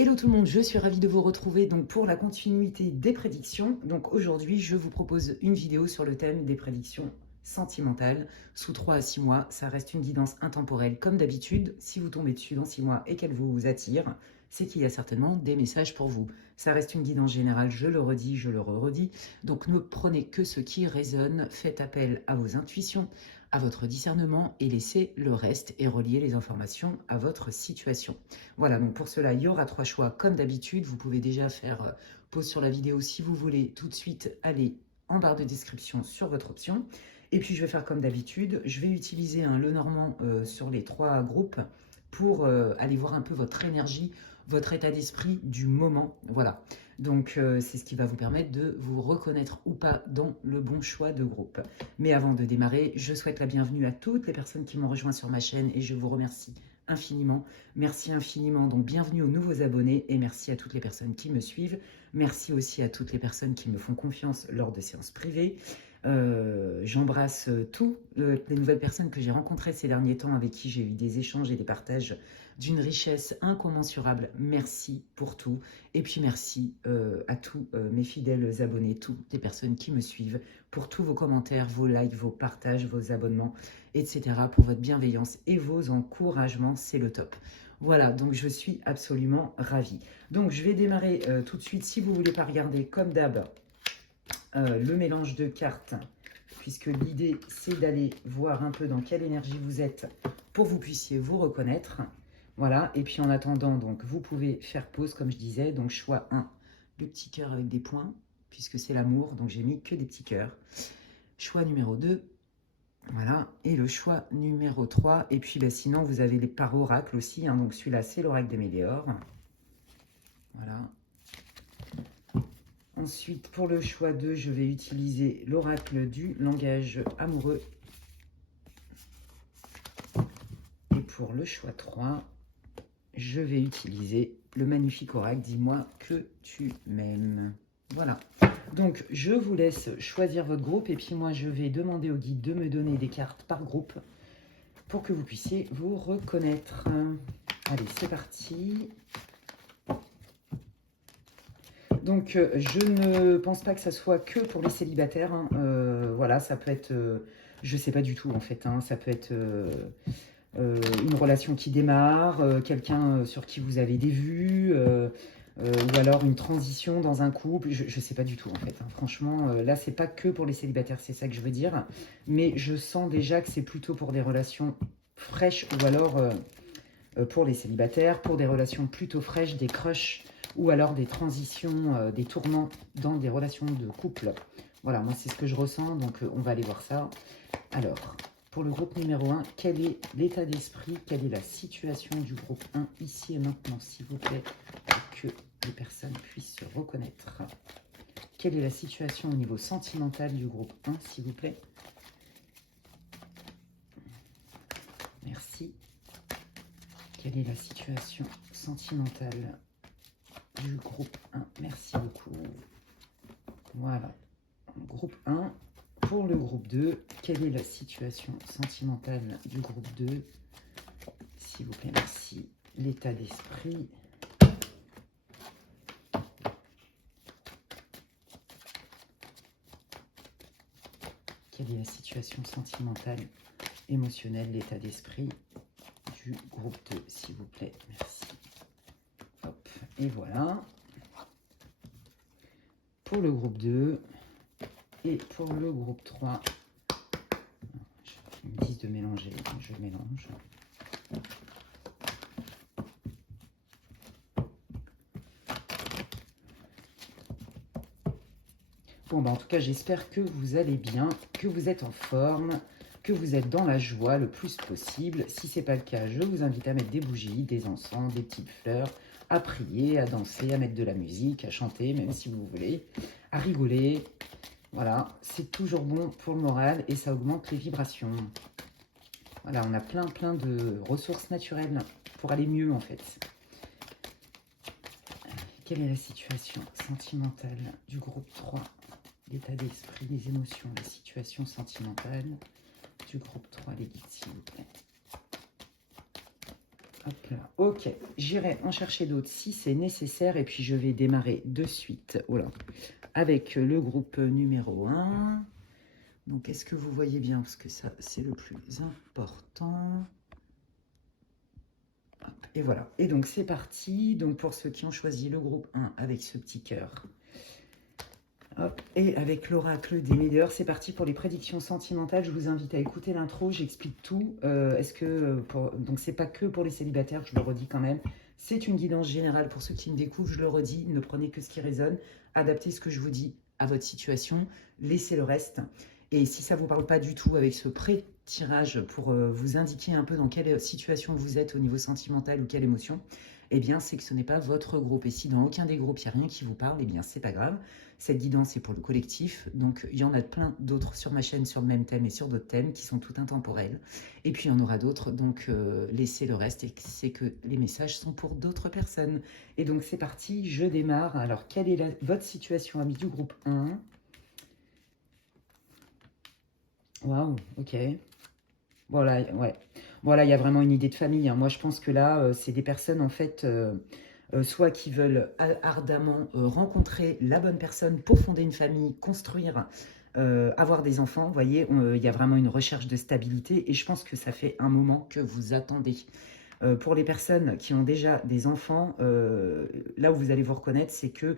Hello tout le monde, je suis ravie de vous retrouver donc pour la continuité des prédictions. Donc aujourd'hui, je vous propose une vidéo sur le thème des prédictions sentimentales. Sous 3 à 6 mois, ça reste une guidance intemporelle comme d'habitude. Si vous tombez dessus dans 6 mois et qu'elle vous attire, c'est qu'il y a certainement des messages pour vous. Ça reste une guidance générale, je le redis, je le redis. Donc ne prenez que ce qui résonne, faites appel à vos intuitions, à votre discernement et laissez le reste et relier les informations à votre situation. Voilà, donc pour cela, il y aura 3 choix comme d'habitude. Vous pouvez déjà faire pause sur la vidéo si vous voulez tout de suite aller en barre de description sur votre option. Et puis je vais faire comme d'habitude, je vais utiliser un Lenormand sur les 3 groupes pour aller voir un peu votre énergie, votre état d'esprit du moment. Voilà, donc c'est ce qui va vous permettre de vous reconnaître ou pas dans le bon choix de groupe. Mais avant de démarrer, je souhaite la bienvenue à toutes les personnes qui m'ont rejoint sur ma chaîne et je vous remercie infiniment. Merci infiniment, donc bienvenue aux nouveaux abonnés et merci à toutes les personnes qui me suivent. Merci aussi à toutes les personnes qui me font confiance lors de séances privées. J'embrasse toutes les nouvelles personnes que j'ai rencontrées ces derniers temps avec qui j'ai eu des échanges et des partages d'une richesse incommensurable. Merci pour tout. Et puis merci à tous mes fidèles abonnés, toutes les personnes qui me suivent, pour tous vos commentaires, vos likes, vos partages, vos abonnements, etc. Pour votre bienveillance et vos encouragements, c'est le top. Voilà, donc je suis absolument ravie. Donc je vais démarrer tout de suite, si vous ne voulez pas regarder comme d'hab, le mélange de cartes, puisque l'idée c'est d'aller voir un peu dans quelle énergie vous êtes pour que vous puissiez vous reconnaître. Voilà, et puis en attendant, donc vous pouvez faire pause comme je disais. Donc choix 1, le petit cœur avec des points, puisque c'est l'amour, donc j'ai mis que des petits cœurs. Choix numéro 2, voilà, et le choix numéro 3, et puis bah, sinon vous avez les par oracle aussi, hein, donc celui-là c'est l'oracle des Méléores. Voilà. Ensuite, pour le choix 2, je vais utiliser l'oracle du langage amoureux. Et pour le choix 3, je vais utiliser le magnifique oracle « Dis-moi que tu m'aimes ». Voilà. Donc, je vous laisse choisir votre groupe et puis moi, je vais demander au guide de me donner des cartes par groupe pour que vous puissiez vous reconnaître. Allez, c'est parti. Donc, je ne pense pas que ça soit que pour les célibataires. Hein. Voilà, ça peut être, je ne sais pas du tout en fait, hein, ça peut être une relation qui démarre, quelqu'un sur qui vous avez des vues, ou alors une transition dans un couple. Je ne sais pas du tout en fait. Hein. Franchement, là, c'est pas que pour les célibataires, c'est ça que je veux dire. Mais je sens déjà que c'est plutôt pour des relations fraîches ou alors pour les célibataires, pour des relations plutôt fraîches, des crushs, ou alors des transitions, des tournants dans des relations de couple. Voilà, moi c'est ce que je ressens, donc on va aller voir ça. Alors, pour le groupe numéro 1, quel est l'état d'esprit, quelle est la situation du groupe 1 ici et maintenant, s'il vous plaît, pour que les personnes puissent se reconnaître. Quelle est la situation au niveau sentimental du groupe 1, s'il vous plaît? Merci. Quelle est la situation sentimentale du groupe 1? Merci beaucoup. Voilà. Groupe 1. Pour le groupe 2, quelle est la situation sentimentale du groupe 2? S'il vous plaît, merci. L'état d'esprit. Quelle est la situation sentimentale, émotionnelle, l'état d'esprit du groupe 2, s'il vous plaît? Merci. Hop, et voilà. Pour le groupe 2 et pour le groupe 3, ils me disent de mélanger, je mélange. Bon, bah en tout cas, j'espère que vous allez bien, que vous êtes en forme, que vous êtes dans la joie le plus possible. Si ce n'est pas le cas, je vous invite à mettre des bougies, des encens, des petites fleurs, à prier, à danser, à mettre de la musique, à chanter, même si vous voulez, à rigoler. Voilà, c'est toujours bon pour le moral et ça augmente les vibrations. Voilà, on a plein de ressources naturelles pour aller mieux en fait. Quelle est la situation sentimentale du groupe 3? L'état d'esprit, les émotions, la situation sentimentale du groupe 3, les guides, s'il vous plaît. Hop là. Ok, j'irai en chercher d'autres si c'est nécessaire. Et puis, je vais démarrer de suite. Oh là, avec le groupe numéro 1. Donc, est-ce que vous voyez bien? Parce que ça, c'est le plus important. Hop, et voilà. Et donc, c'est parti. Donc, pour ceux qui ont choisi le groupe 1 avec ce petit cœur. Hop, et avec l'oracle des Médeurs, c'est parti pour les prédictions sentimentales. Je vous invite à écouter l'intro, j'explique tout. Donc, c'est pas que pour les célibataires, je le redis quand même. C'est une guidance générale pour ceux qui me découvrent, je le redis. Ne prenez que ce qui résonne. Adaptez ce que je vous dis à votre situation. Laissez le reste. Et si ça ne vous parle pas du tout avec ce pré-tirage pour vous indiquer un peu dans quelle situation vous êtes au niveau sentimental ou quelle émotion, eh bien, c'est que ce n'est pas votre groupe. Et si dans aucun des groupes, il n'y a rien qui vous parle, eh bien, c'est pas grave. Cette guidance est pour le collectif. Donc, il y en a plein d'autres sur ma chaîne, sur le même thème et sur d'autres thèmes qui sont tout intemporels. Et puis, il y en aura d'autres. Donc, laissez le reste. Et c'est que les messages sont pour d'autres personnes. Et donc, c'est parti. Je démarre. Alors, quelle est votre situation, amis du groupe 1? Waouh, ok. Voilà, ouais. Voilà, il y a vraiment une idée de famille, hein. Moi, je pense que là, c'est des personnes, en fait, soit qui veulent ardemment rencontrer la bonne personne pour fonder une famille, construire, avoir des enfants. Vous voyez, il y a vraiment une recherche de stabilité et je pense que ça fait un moment que vous attendez. Pour les personnes qui ont déjà des enfants, là où vous allez vous reconnaître, c'est que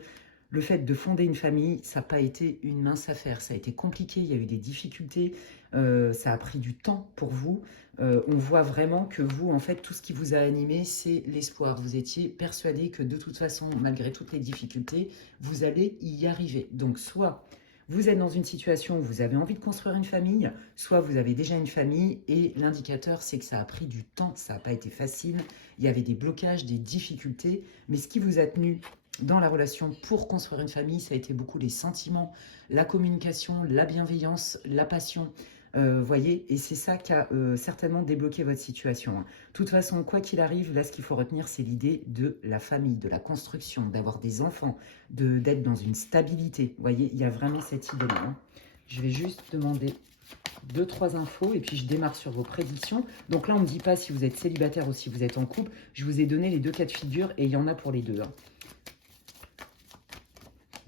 le fait de fonder une famille, ça n'a pas été une mince affaire. Ça a été compliqué, il y a eu des difficultés, ça a pris du temps pour vous. On voit vraiment que vous, en fait, tout ce qui vous a animé, c'est l'espoir. Vous étiez persuadé que de toute façon, malgré toutes les difficultés, vous allez y arriver. Donc, soit vous êtes dans une situation où vous avez envie de construire une famille, soit vous avez déjà une famille et l'indicateur, c'est que ça a pris du temps, ça n'a pas été facile. Il y avait des blocages, des difficultés, mais ce qui vous a tenu dans la relation pour construire une famille, ça a été beaucoup les sentiments, la communication, la bienveillance, la passion. Voyez, et c'est ça qui a certainement débloqué votre situation, hein. De toute façon, quoi qu'il arrive, là, ce qu'il faut retenir, c'est l'idée de la famille, de la construction, d'avoir des enfants, d'être dans une stabilité. Voyez, il y a vraiment cette idée-là, hein. Je vais juste demander 2-3 infos et puis je démarre sur vos prédictions. Donc là, on ne me dit pas si vous êtes célibataire ou si vous êtes en couple. Je vous ai donné les deux cas de figure et il y en a pour les deux, hein.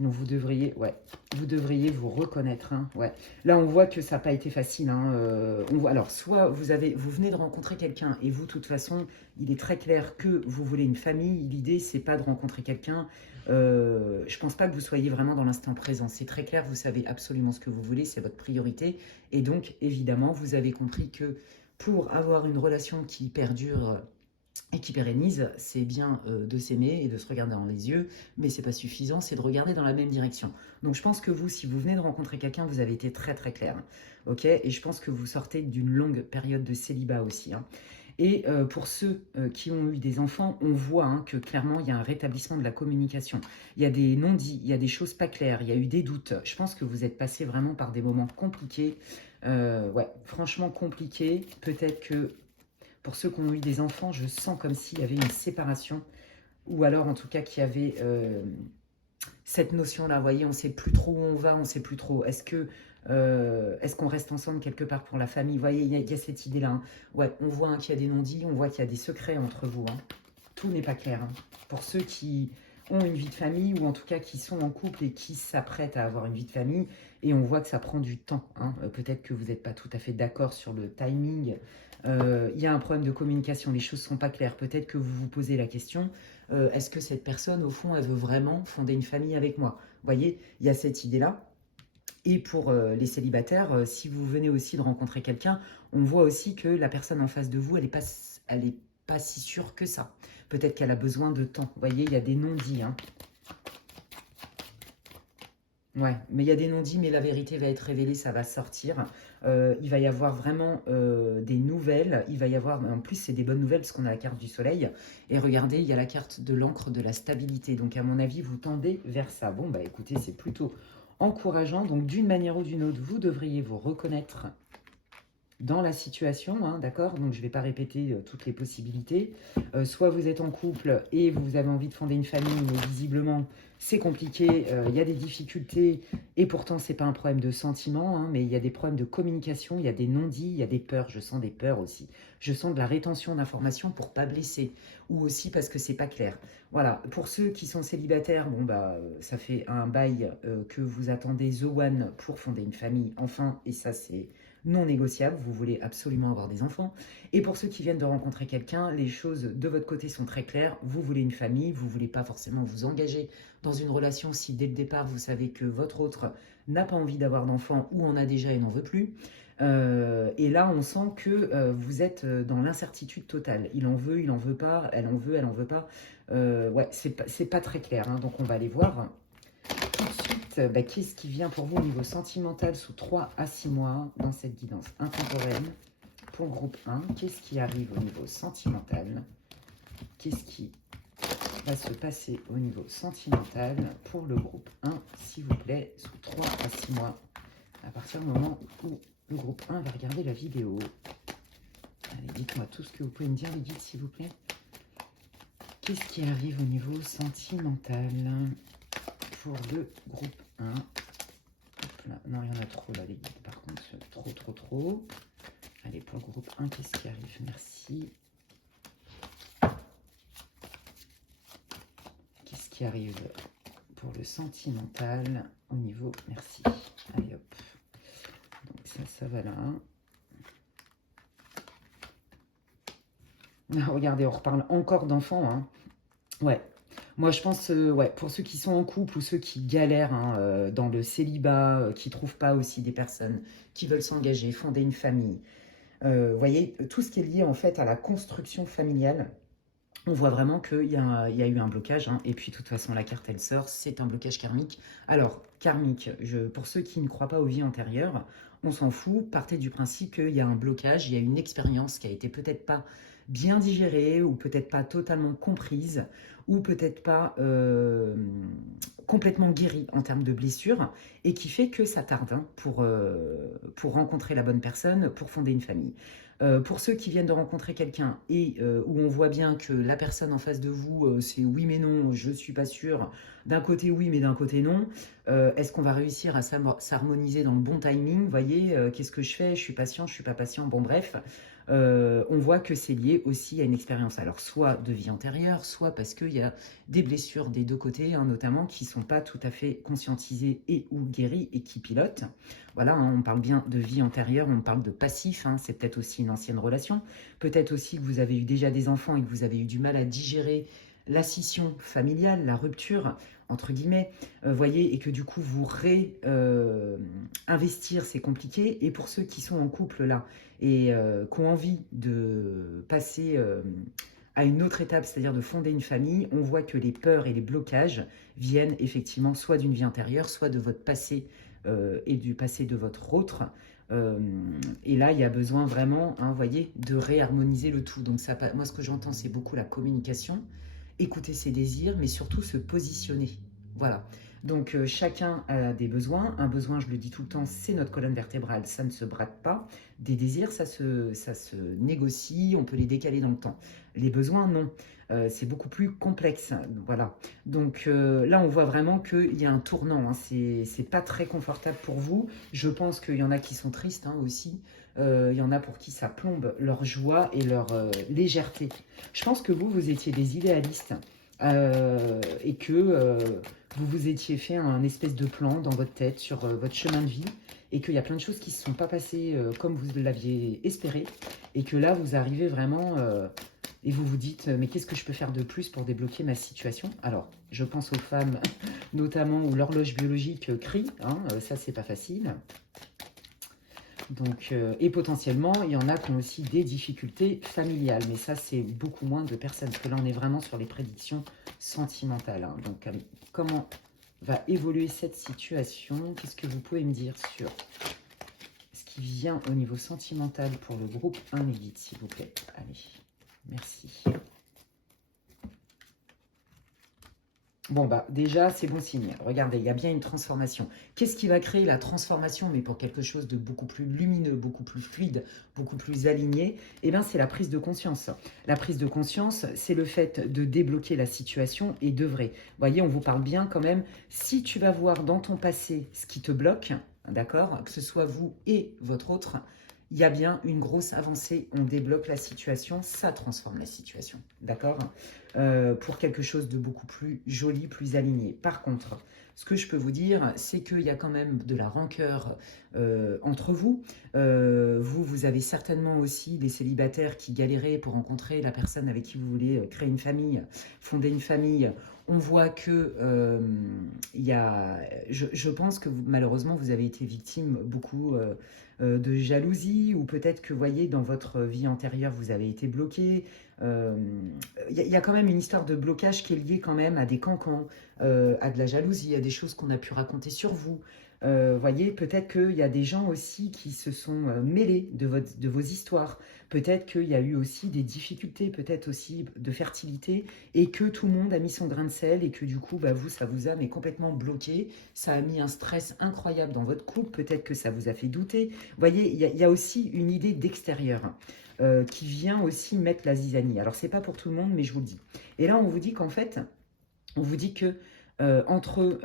Donc vous devriez, ouais, vous devriez vous reconnaître, hein, ouais. Là, on voit que ça n'a pas été facile, hein, on voit, alors, soit vous venez de rencontrer quelqu'un et vous, de toute façon, il est très clair que vous voulez une famille. L'idée, c'est pas de rencontrer quelqu'un. Je pense pas que vous soyez vraiment dans l'instant présent. C'est très clair, vous savez absolument ce que vous voulez, c'est votre priorité. Et donc, évidemment, vous avez compris que pour avoir une relation qui perdure et qui pérennise, c'est bien de s'aimer et de se regarder dans les yeux, mais c'est pas suffisant, c'est de regarder dans la même direction. Donc je pense que vous, si vous venez de rencontrer quelqu'un, vous avez été très très clair, ok? Et je pense que vous sortez d'une longue période de célibat aussi, hein. Et pour ceux qui ont eu des enfants, on voit, hein, que clairement, il y a un rétablissement de la communication. Il y a des non-dits, il y a des choses pas claires, il y a eu des doutes. Je pense que vous êtes passé vraiment par des moments compliqués, ouais, franchement compliqués. Peut-être que pour ceux qui ont eu des enfants, je sens comme s'il y avait une séparation, ou alors en tout cas qu'il y avait cette notion-là. Vous voyez, on ne sait plus trop où on va, on ne sait plus trop. Est-ce qu'on reste ensemble quelque part pour la famille? Vous voyez, il y a cette idée-là, hein. Ouais, on voit, hein, qu'il y a des non-dits, on voit qu'il y a des secrets entre vous, hein. Tout n'est pas clair, hein. Pour ceux qui ont une vie de famille, ou en tout cas qui sont en couple et qui s'apprêtent à avoir une vie de famille, et on voit que ça prend du temps, hein. Peut-être que vous n'êtes pas tout à fait d'accord sur le timing. Il y a un problème de communication, les choses ne sont pas claires. Peut-être que vous vous posez la question, est-ce que cette personne, au fond, elle veut vraiment fonder une famille avec moi? Vous voyez, il y a cette idée-là. Et pour les célibataires, si vous venez aussi de rencontrer quelqu'un, on voit aussi que la personne en face de vous, elle est pas si sûre que ça. Peut-être qu'elle a besoin de temps. Vous voyez, il y a des non-dits, hein. Ouais, mais il y a des non-dits, mais la vérité va être révélée, ça va sortir. Il va y avoir vraiment des nouvelles. Il va y avoir, en plus, c'est des bonnes nouvelles parce qu'on a la carte du soleil. Et regardez, il y a la carte de l'encre de la stabilité. Donc, à mon avis, vous tendez vers ça. Bon, bah écoutez, c'est plutôt encourageant. Donc, d'une manière ou d'une autre, vous devriez vous reconnaître dans la situation, hein, d'accord? Donc, je ne vais pas répéter toutes les possibilités. Soit vous êtes en couple et vous avez envie de fonder une famille, mais visiblement, c'est compliqué, il y a des difficultés, et pourtant, ce n'est pas un problème de sentiment, hein, mais il y a des problèmes de communication, il y a des non-dits, il y a des peurs, je sens des peurs aussi. Je sens de la rétention d'informations pour ne pas blesser, ou aussi parce que c'est pas clair. Voilà, pour ceux qui sont célibataires, bon bah ça fait un bail que vous attendez The One pour fonder une famille, enfin, et ça c'est non négociable, vous voulez absolument avoir des enfants. Et pour ceux qui viennent de rencontrer quelqu'un, les choses de votre côté sont très claires, vous voulez une famille, vous ne voulez pas forcément vous engager dans une relation si dès le départ vous savez que votre autre n'a pas envie d'avoir d'enfants ou en a déjà et n'en veut plus. Et là, on sent que vous êtes dans l'incertitude totale. Il en veut pas, elle en veut pas. Ouais, c'est pas très clair, hein, donc on va aller voir. Tout de suite, qu'est-ce qui vient pour vous au niveau sentimental sous 3 à 6 mois dans cette guidance intemporelle pour groupe 1? Qu'est-ce qui arrive au niveau sentimental? Qu'est-ce qui va se passer au niveau sentimental pour le groupe 1, s'il vous plaît, sous 3 à 6 mois, à partir du moment où le groupe 1 va regarder la vidéo. Allez, dites-moi tout ce que vous pouvez me dire, les guides, s'il vous plaît. Qu'est-ce qui arrive au niveau sentimental pour le groupe 1? Hop là. Non, il y en a trop là, les guides, par contre, trop. Allez, pour le groupe 1, qu'est-ce qui arrive? Merci. Qu'est-ce qui arrive pour le sentimental au niveau... Merci. Allez, hop. Donc ça va là. Ah, regardez, on reparle encore d'enfants, hein. Ouais. Moi, je pense, ouais, pour ceux qui sont en couple ou ceux qui galèrent hein, dans le célibat, qui ne trouvent pas aussi des personnes qui veulent s'engager, fonder une famille. Vous voyez, tout ce qui est lié en fait à la construction familiale, on voit vraiment qu'il y a eu un blocage. Hein, et puis, de toute façon, la carte, elle sort, c'est un blocage karmique. Alors, karmique, pour ceux qui ne croient pas aux vies antérieures, on s'en fout. Partez du principe qu'il y a un blocage, il y a une expérience qui a été peut-être pas bien digérée ou peut-être pas totalement comprise ou peut-être pas complètement guérie en termes de blessures et qui fait que ça tarde hein, pour rencontrer la bonne personne, pour fonder une famille. Pour ceux qui viennent de rencontrer quelqu'un et où on voit bien que la personne en face de vous, c'est oui mais non, je ne suis pas sûre, d'un côté oui mais d'un côté non, est-ce qu'on va réussir à s'harmoniser dans le bon timing? Vous voyez, qu'est-ce que je fais? Je suis patient, je suis pas patient, bon bref. On voit que c'est lié aussi à une expérience, alors soit de vie antérieure, soit parce qu'il y a des blessures des deux côtés, hein, notamment, qui ne sont pas tout à fait conscientisées et ou guéries et qui pilotent. Voilà, hein, on parle bien de vie antérieure, on parle de passif, hein, c'est peut-être aussi une ancienne relation, peut-être aussi que vous avez eu déjà des enfants et que vous avez eu du mal à digérer la scission familiale, la rupture, entre guillemets, voyez, et que du coup, vous réinvestir, c'est compliqué. Et pour ceux qui sont en couple là et qui ont envie de passer à une autre étape, c'est-à-dire de fonder une famille, on voit que les peurs et les blocages viennent effectivement soit d'une vie antérieure, soit de votre passé et du passé de votre autre. Et là, il y a besoin vraiment, hein, voyez, de réharmoniser le tout. Donc ça, moi, ce que j'entends, c'est beaucoup la communication, écouter ses désirs, mais surtout se positionner. Voilà. Donc chacun a des besoins. Un besoin, je le dis tout le temps, c'est notre colonne vertébrale, ça ne se brade pas. Des désirs, ça se négocie, on peut les décaler dans le temps. Les besoins, non. C'est beaucoup plus complexe. Voilà. Donc là, on voit vraiment qu'il y a un tournant. Hein. C'est pas très confortable pour vous. Je pense qu'il y en a qui sont tristes hein, aussi. Il y en a pour qui ça plombe leur joie et leur légèreté. Je pense que vous étiez des idéalistes et que vous vous étiez fait un espèce de plan dans votre tête sur votre chemin de vie et qu'il y a plein de choses qui ne se sont pas passées comme vous l'aviez espéré et que là, vous arrivez vraiment et vous vous dites mais qu'est-ce que je peux faire de plus pour débloquer ma situation? Alors, je pense aux femmes notamment où l'horloge biologique crie, hein, ça c'est pas facile. Donc, et potentiellement, il y en a qui ont aussi des difficultés familiales. Mais ça, c'est beaucoup moins de personnes. Parce que là, on est vraiment sur les prédictions sentimentales. Hein. Donc, comment va évoluer cette situation? Qu'est-ce que vous pouvez me dire sur ce qui vient au niveau sentimental pour le groupe 1, les guides, s'il vous plaît? Allez, merci. Bon, bah déjà, c'est bon signe. Regardez, il y a bien une transformation. Qu'est-ce qui va créer la transformation, mais pour quelque chose de beaucoup plus lumineux, beaucoup plus fluide, beaucoup plus aligné? Eh bien, c'est la prise de conscience. La prise de conscience, c'est le fait de débloquer la situation et d'œuvrer. Vous voyez, on vous parle bien quand même. Si tu vas voir dans ton passé ce qui te bloque, d'accord, que ce soit vous et votre autre, il y a bien une grosse avancée. On débloque la situation, ça transforme la situation, d'accord? Pour quelque chose de beaucoup plus joli, plus aligné. Par contre, ce que je peux vous dire, c'est qu'il y a quand même de la rancœur entre vous. Vous avez certainement aussi des célibataires qui galéraient pour rencontrer la personne avec qui vous voulez créer une famille, fonder une famille. On voit que je pense que malheureusement, vous avez été victime beaucoup de jalousie, ou peut-être que, vous voyez, dans votre vie antérieure, vous avez été bloqué. Il y a quand même une histoire de blocage qui est liée quand même à des cancans, à de la jalousie, à des choses qu'on a pu raconter sur vous. Voyez, peut-être qu'il y a des gens aussi qui se sont mêlés de vos histoires. Peut-être qu'il y a eu aussi des difficultés, peut-être aussi de fertilité, et que tout le monde a mis son grain de sel, et que du coup, bah, vous, ça vous a mais complètement bloqué. Ça a mis un stress incroyable dans votre couple. Peut-être que ça vous a fait douter. Voyez, il y a aussi une idée d'extérieur qui vient aussi mettre la zizanie. Alors, c'est pas pour tout le monde, mais je vous le dis. Et là, on vous dit qu'en fait, on vous dit que entre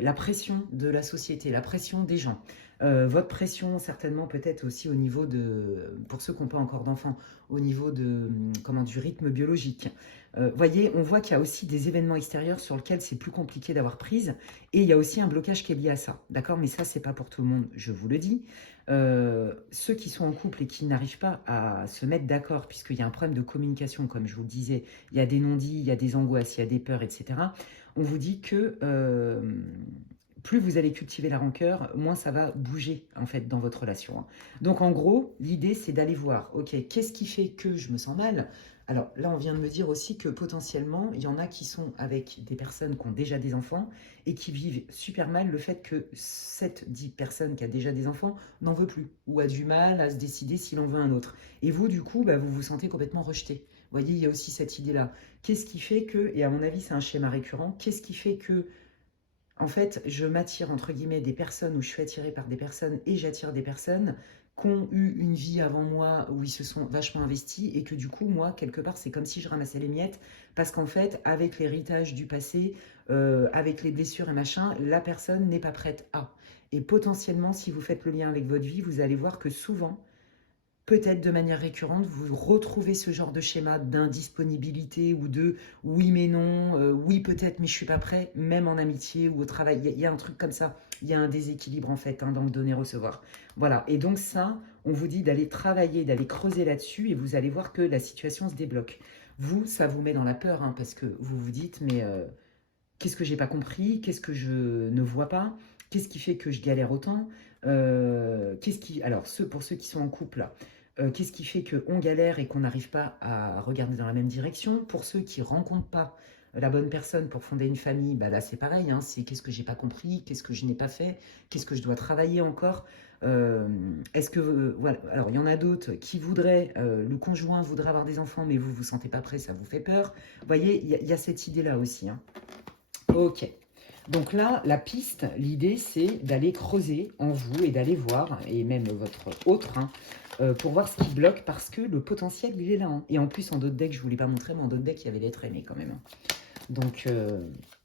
la pression de la société, la pression des gens, votre pression certainement peut-être aussi au niveau de, pour ceux qui n'ont pas encore d'enfants, au niveau de, comment, du rythme biologique. Voyez, on voit qu'il y a aussi des événements extérieurs sur lesquels c'est plus compliqué d'avoir prise, et il y a aussi un blocage qui est lié à ça, d'accord? Mais ça, c'est pas pour tout le monde, je vous le dis. Ceux qui sont en couple et qui n'arrivent pas à se mettre d'accord, puisqu'il y a un problème de communication, comme je vous le disais, il y a des non-dits, il y a des angoisses, il y a des peurs, etc. On vous dit que plus vous allez cultiver la rancœur, moins ça va bouger en fait dans votre relation. Donc en gros, l'idée c'est d'aller voir, ok, qu'est-ce qui fait que je me sens mal? Alors là, on vient de me dire aussi que potentiellement, il y en a qui sont avec des personnes qui ont déjà des enfants et qui vivent super mal le fait que cette dite personne qui a déjà des enfants n'en veut plus ou a du mal à se décider s'il en veut un autre. Et vous, du coup, bah, vous vous sentez complètement rejeté. Vous voyez, il y a aussi cette idée-là. Qu'est-ce qui fait que, et à mon avis, c'est un schéma récurrent, qu'est-ce qui fait que, en fait, je m'attire, entre guillemets, des personnes, ou je suis attirée par des personnes, et j'attire des personnes qui ont eu une vie avant moi, où ils se sont vachement investis, et que du coup, moi, quelque part, c'est comme si je ramassais les miettes, parce qu'en fait, avec l'héritage du passé, avec les blessures et machin, la personne n'est pas prête à. Et potentiellement, si vous faites le lien avec votre vie, vous allez voir que souvent, peut-être de manière récurrente, vous retrouvez ce genre de schéma d'indisponibilité ou de oui mais non, oui peut-être mais je suis pas prêt, même en amitié ou au travail. Il y a un truc comme ça. Il y a un déséquilibre en fait dans le donner-recevoir. Voilà. Et donc ça, on vous dit d'aller travailler, d'aller creuser là-dessus, et vous allez voir que la situation se débloque. Vous, ça vous met dans la peur, hein, parce que vous vous dites mais qu'est-ce que j'ai pas compris? Qu'est-ce que je ne vois pas? Qu'est-ce qui fait que je galère autant? Alors, pour ceux qui sont en couple, là, qu'est-ce qui fait qu'on galère et qu'on n'arrive pas à regarder dans la même direction? Pour ceux qui ne rencontrent pas la bonne personne pour fonder une famille, bah là c'est pareil, hein, c'est qu'est-ce que j'ai pas compris, qu'est-ce que je n'ai pas fait, qu'est-ce que je dois travailler encore. Est-ce que, voilà, alors il y en a d'autres qui voudraient, le conjoint voudrait avoir des enfants, mais vous vous sentez pas prêt, ça vous fait peur. Vous voyez, il y a cette idée-là aussi, hein. Ok. Donc là, la piste, l'idée, c'est d'aller creuser en vous et d'aller voir, et même votre autre, hein, pour voir ce qui bloque, parce que le potentiel, il est là, hein. Et en plus, en d'autres decks, je ne vous l'ai pas montré, mais en d'autres decks, il y avait l'être aimé quand même, hein. Donc,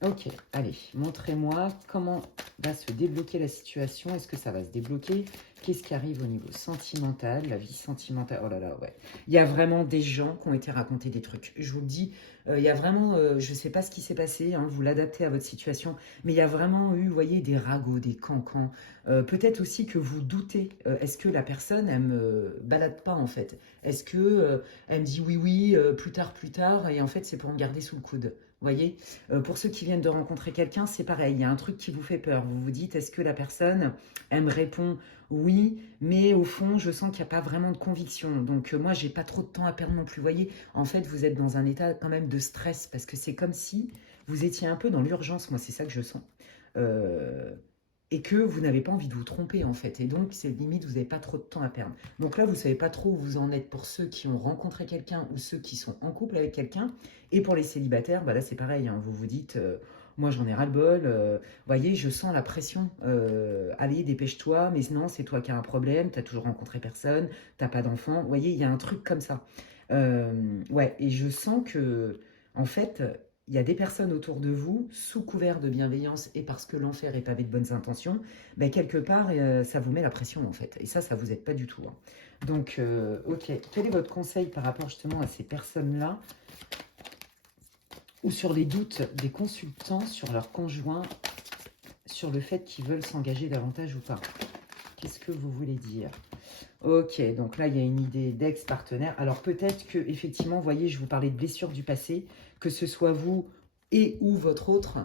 ok, allez, montrez-moi comment va se débloquer la situation. Est-ce que ça va se débloquer? Qu'est-ce qui arrive au niveau sentimental, la vie sentimentale? Oh là là, ouais. Il y a vraiment des gens qui ont été racontés des trucs. Je vous le dis, il y a vraiment, je ne sais pas ce qui s'est passé, hein, vous l'adaptez à votre situation, mais il y a vraiment eu, vous voyez, des ragots, des cancans. Peut-être aussi que vous doutez, est-ce que la personne, elle me balade pas en fait? Est-ce que elle me dit oui, oui, plus tard, et en fait, c'est pour me garder sous le coude? Vous voyez, pour ceux qui viennent de rencontrer quelqu'un, c'est pareil. Il y a un truc qui vous fait peur. Vous vous dites, est-ce que la personne, elle me répond oui, mais au fond, je sens qu'il n'y a pas vraiment de conviction. Donc, moi, j'ai pas trop de temps à perdre non plus. Vous voyez, en fait, vous êtes dans un état quand même de stress, parce que c'est comme si vous étiez un peu dans l'urgence. Moi, c'est ça que je sens. Euh, et que vous n'avez pas envie de vous tromper en fait. Et donc, c'est limite, vous n'avez pas trop de temps à perdre. Donc là, vous ne savez pas trop où vous en êtes pour ceux qui ont rencontré quelqu'un ou ceux qui sont en couple avec quelqu'un. Et pour les célibataires, bah là, c'est pareil. Hein, vous vous dites, moi, j'en ai ras-le-bol. Voyez, je sens la pression. Allez, dépêche-toi. Mais non, c'est toi qui as un problème. Tu n'as toujours rencontré personne. Tu n'as pas d'enfant. Vous voyez, il y a un truc comme ça. Ouais, et je sens que, en fait, il y a des personnes autour de vous, sous couvert de bienveillance et parce que l'enfer est pavé de bonnes intentions, ben quelque part, ça vous met la pression en fait. Et ça vous aide pas du tout. Hein. Donc, ok, quel est votre conseil par rapport justement à ces personnes-là ou sur les doutes des consultants sur leur conjoint, sur le fait qu'ils veulent s'engager davantage ou pas? Qu'est-ce que vous voulez dire? Ok, donc là, il y a une idée d'ex-partenaire. Alors peut-être que, effectivement, vous voyez, je vous parlais de blessures du passé, que ce soit vous et ou votre autre,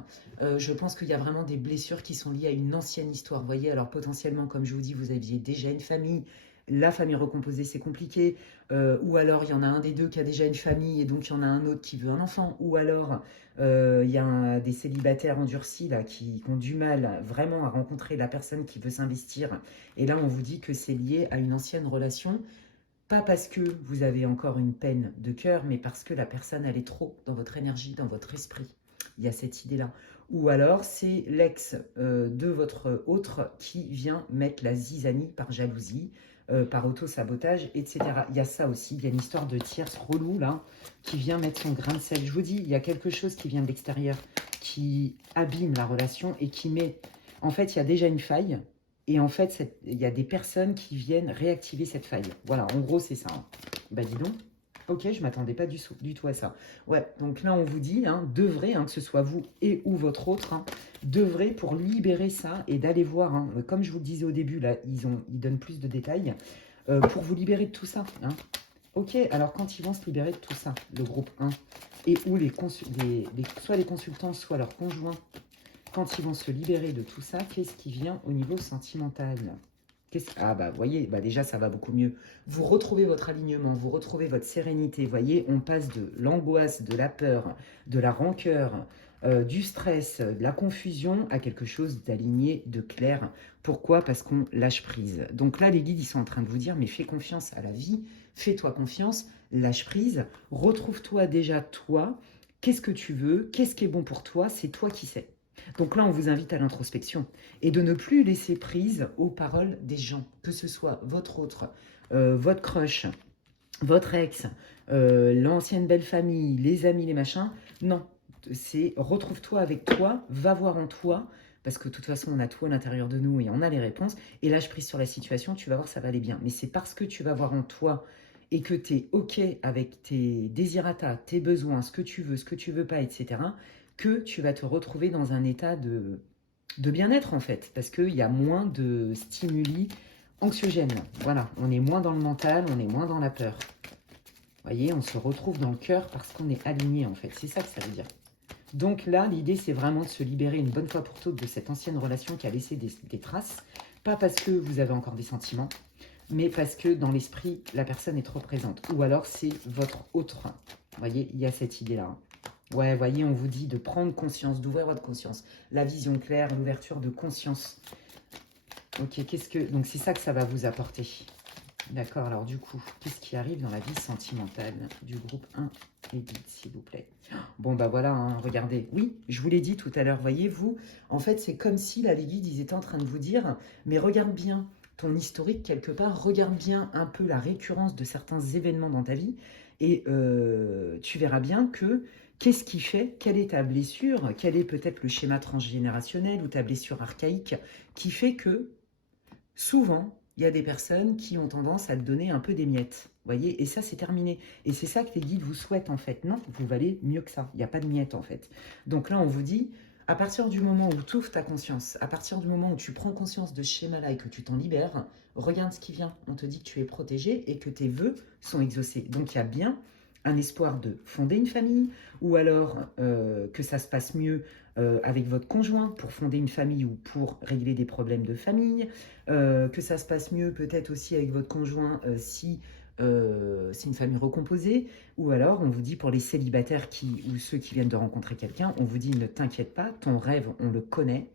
je pense qu'il y a vraiment des blessures qui sont liées à une ancienne histoire. Vous voyez, alors potentiellement, comme je vous dis, vous aviez déjà une famille, la famille recomposée, c'est compliqué, ou alors il y en a un des deux qui a déjà une famille et donc il y en a un autre qui veut un enfant, ou alors il y a des célibataires endurcis là, qui ont du mal vraiment à rencontrer la personne qui veut s'investir. Et là, on vous dit que c'est lié à une ancienne relation, pas parce que vous avez encore une peine de cœur, mais parce que la personne, elle est trop dans votre énergie, dans votre esprit. Il y a cette idée-là. Ou alors, c'est l'ex de votre autre qui vient mettre la zizanie par jalousie, par auto-sabotage, etc. Il y a ça aussi, il y a une histoire de tierce relou, là, qui vient mettre son grain de sel. Je vous dis, il y a quelque chose qui vient de l'extérieur, qui abîme la relation et qui met... En fait, il y a déjà une faille, et en fait, il y a des personnes qui viennent réactiver cette faille. Voilà, en gros, c'est ça. Hein. Bah dis donc. Ok, je ne m'attendais pas du tout à ça. Ouais, donc là, on vous dit, hein, devrez, hein, que ce soit vous et ou votre autre, hein, devrez pour libérer ça et d'aller voir, hein, comme je vous le disais au début, là, ils donnent plus de détails, pour vous libérer de tout ça. Hein. Ok, alors quand ils vont se libérer de tout ça, le groupe 1, et où soit les consultants, soit leurs conjoints, quand ils vont se libérer de tout ça, qu'est-ce qui vient au niveau sentimental? Ah bah vous voyez, bah déjà ça va beaucoup mieux. Vous retrouvez votre alignement, vous retrouvez votre sérénité. Vous voyez, on passe de l'angoisse, de la peur, de la rancœur, du stress, de la confusion à quelque chose d'aligné, de clair. Pourquoi? Parce qu'on lâche prise. Donc là, les guides, ils sont en train de vous dire, mais fais confiance à la vie, fais-toi confiance, lâche prise, retrouve-toi déjà toi. Qu'est-ce que tu veux? Qu'est-ce qui est bon pour toi? C'est toi qui sais. Donc là, on vous invite à l'introspection et de ne plus laisser prise aux paroles des gens, que ce soit votre autre, votre crush, votre ex, l'ancienne belle famille, les amis, les machins. Non, c'est retrouve-toi avec toi, va voir en toi, parce que de toute façon, on a tout à l'intérieur de nous et on a les réponses. Et lâche prise sur la situation, tu vas voir, ça va aller bien. Mais c'est parce que tu vas voir en toi et que tu es OK avec tes désirata, tes besoins, ce que tu veux pas, etc., que tu vas te retrouver dans un état de bien-être, en fait, parce qu'il y a moins de stimuli anxiogènes. Voilà, on est moins dans le mental, on est moins dans la peur. Vous voyez, on se retrouve dans le cœur parce qu'on est aligné, en fait. C'est ça que ça veut dire. Donc là, l'idée, c'est vraiment de se libérer une bonne fois pour toutes de cette ancienne relation qui a laissé des traces. Pas parce que vous avez encore des sentiments, mais parce que dans l'esprit, la personne est trop présente. Ou alors, c'est votre autre. Vous voyez, il y a cette idée-là. Ouais, vous voyez, on vous dit de prendre conscience, d'ouvrir votre conscience. La vision claire, l'ouverture de conscience. Ok, donc c'est ça que ça va vous apporter. D'accord, alors du coup, qu'est-ce qui arrive dans la vie sentimentale du groupe 1 et 10, s'il vous plaît? Bon, bah voilà, hein, regardez. Oui, je vous l'ai dit tout à l'heure, voyez-vous, en fait, c'est comme si là, les guides, ils étaient en train de vous dire, mais regarde bien ton historique quelque part, regarde bien un peu la récurrence de certains événements dans ta vie, et tu verras bien que qu'est-ce qui fait, quelle est ta blessure, quel est peut-être le schéma transgénérationnel ou ta blessure archaïque qui fait que souvent, il y a des personnes qui ont tendance à te donner un peu des miettes. Vous voyez, et ça, c'est terminé. Et c'est ça que les guides vous souhaitent, en fait. Non, vous valez mieux que ça. Il n'y a pas de miettes, en fait. Donc là, on vous dit, à partir du moment où tu ouvres ta conscience, à partir du moment où tu prends conscience de ce schéma-là et que tu t'en libères, regarde ce qui vient. On te dit que tu es protégé et que tes vœux sont exaucés. Donc, il y a bien un espoir de fonder une famille, ou alors que ça se passe mieux avec votre conjoint pour fonder une famille ou pour régler des problèmes de famille, que ça se passe mieux peut-être aussi avec votre conjoint si c'est une famille recomposée, ou alors on vous dit pour les célibataires ou ceux qui viennent de rencontrer quelqu'un, on vous dit ne t'inquiète pas, ton rêve on le connaît,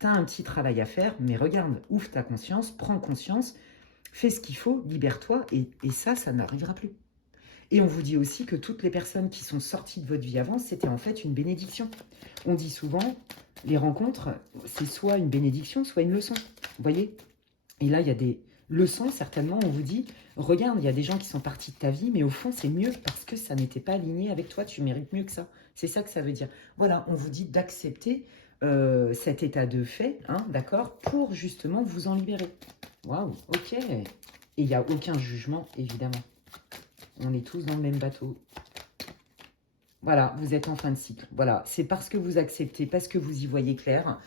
tu as un petit travail à faire, mais regarde, ouvre ta conscience, prends conscience, fais ce qu'il faut, libère-toi, et ça n'arrivera plus. Et on vous dit aussi que toutes les personnes qui sont sorties de votre vie avant, c'était en fait une bénédiction. On dit souvent, les rencontres, c'est soit une bénédiction, soit une leçon. Vous voyez? Et là, il y a des leçons, certainement, on vous dit, regarde, il y a des gens qui sont partis de ta vie, mais au fond, c'est mieux parce que ça n'était pas aligné avec toi, tu mérites mieux que ça. C'est ça que ça veut dire. Voilà, on vous dit d'accepter cet état de fait, hein, d'accord, pour justement vous en libérer. Waouh, ok. Et il n'y a aucun jugement, évidemment. On est tous dans le même bateau. Voilà, vous êtes en fin de cycle. Voilà, c'est parce que vous acceptez, parce que vous y voyez clair,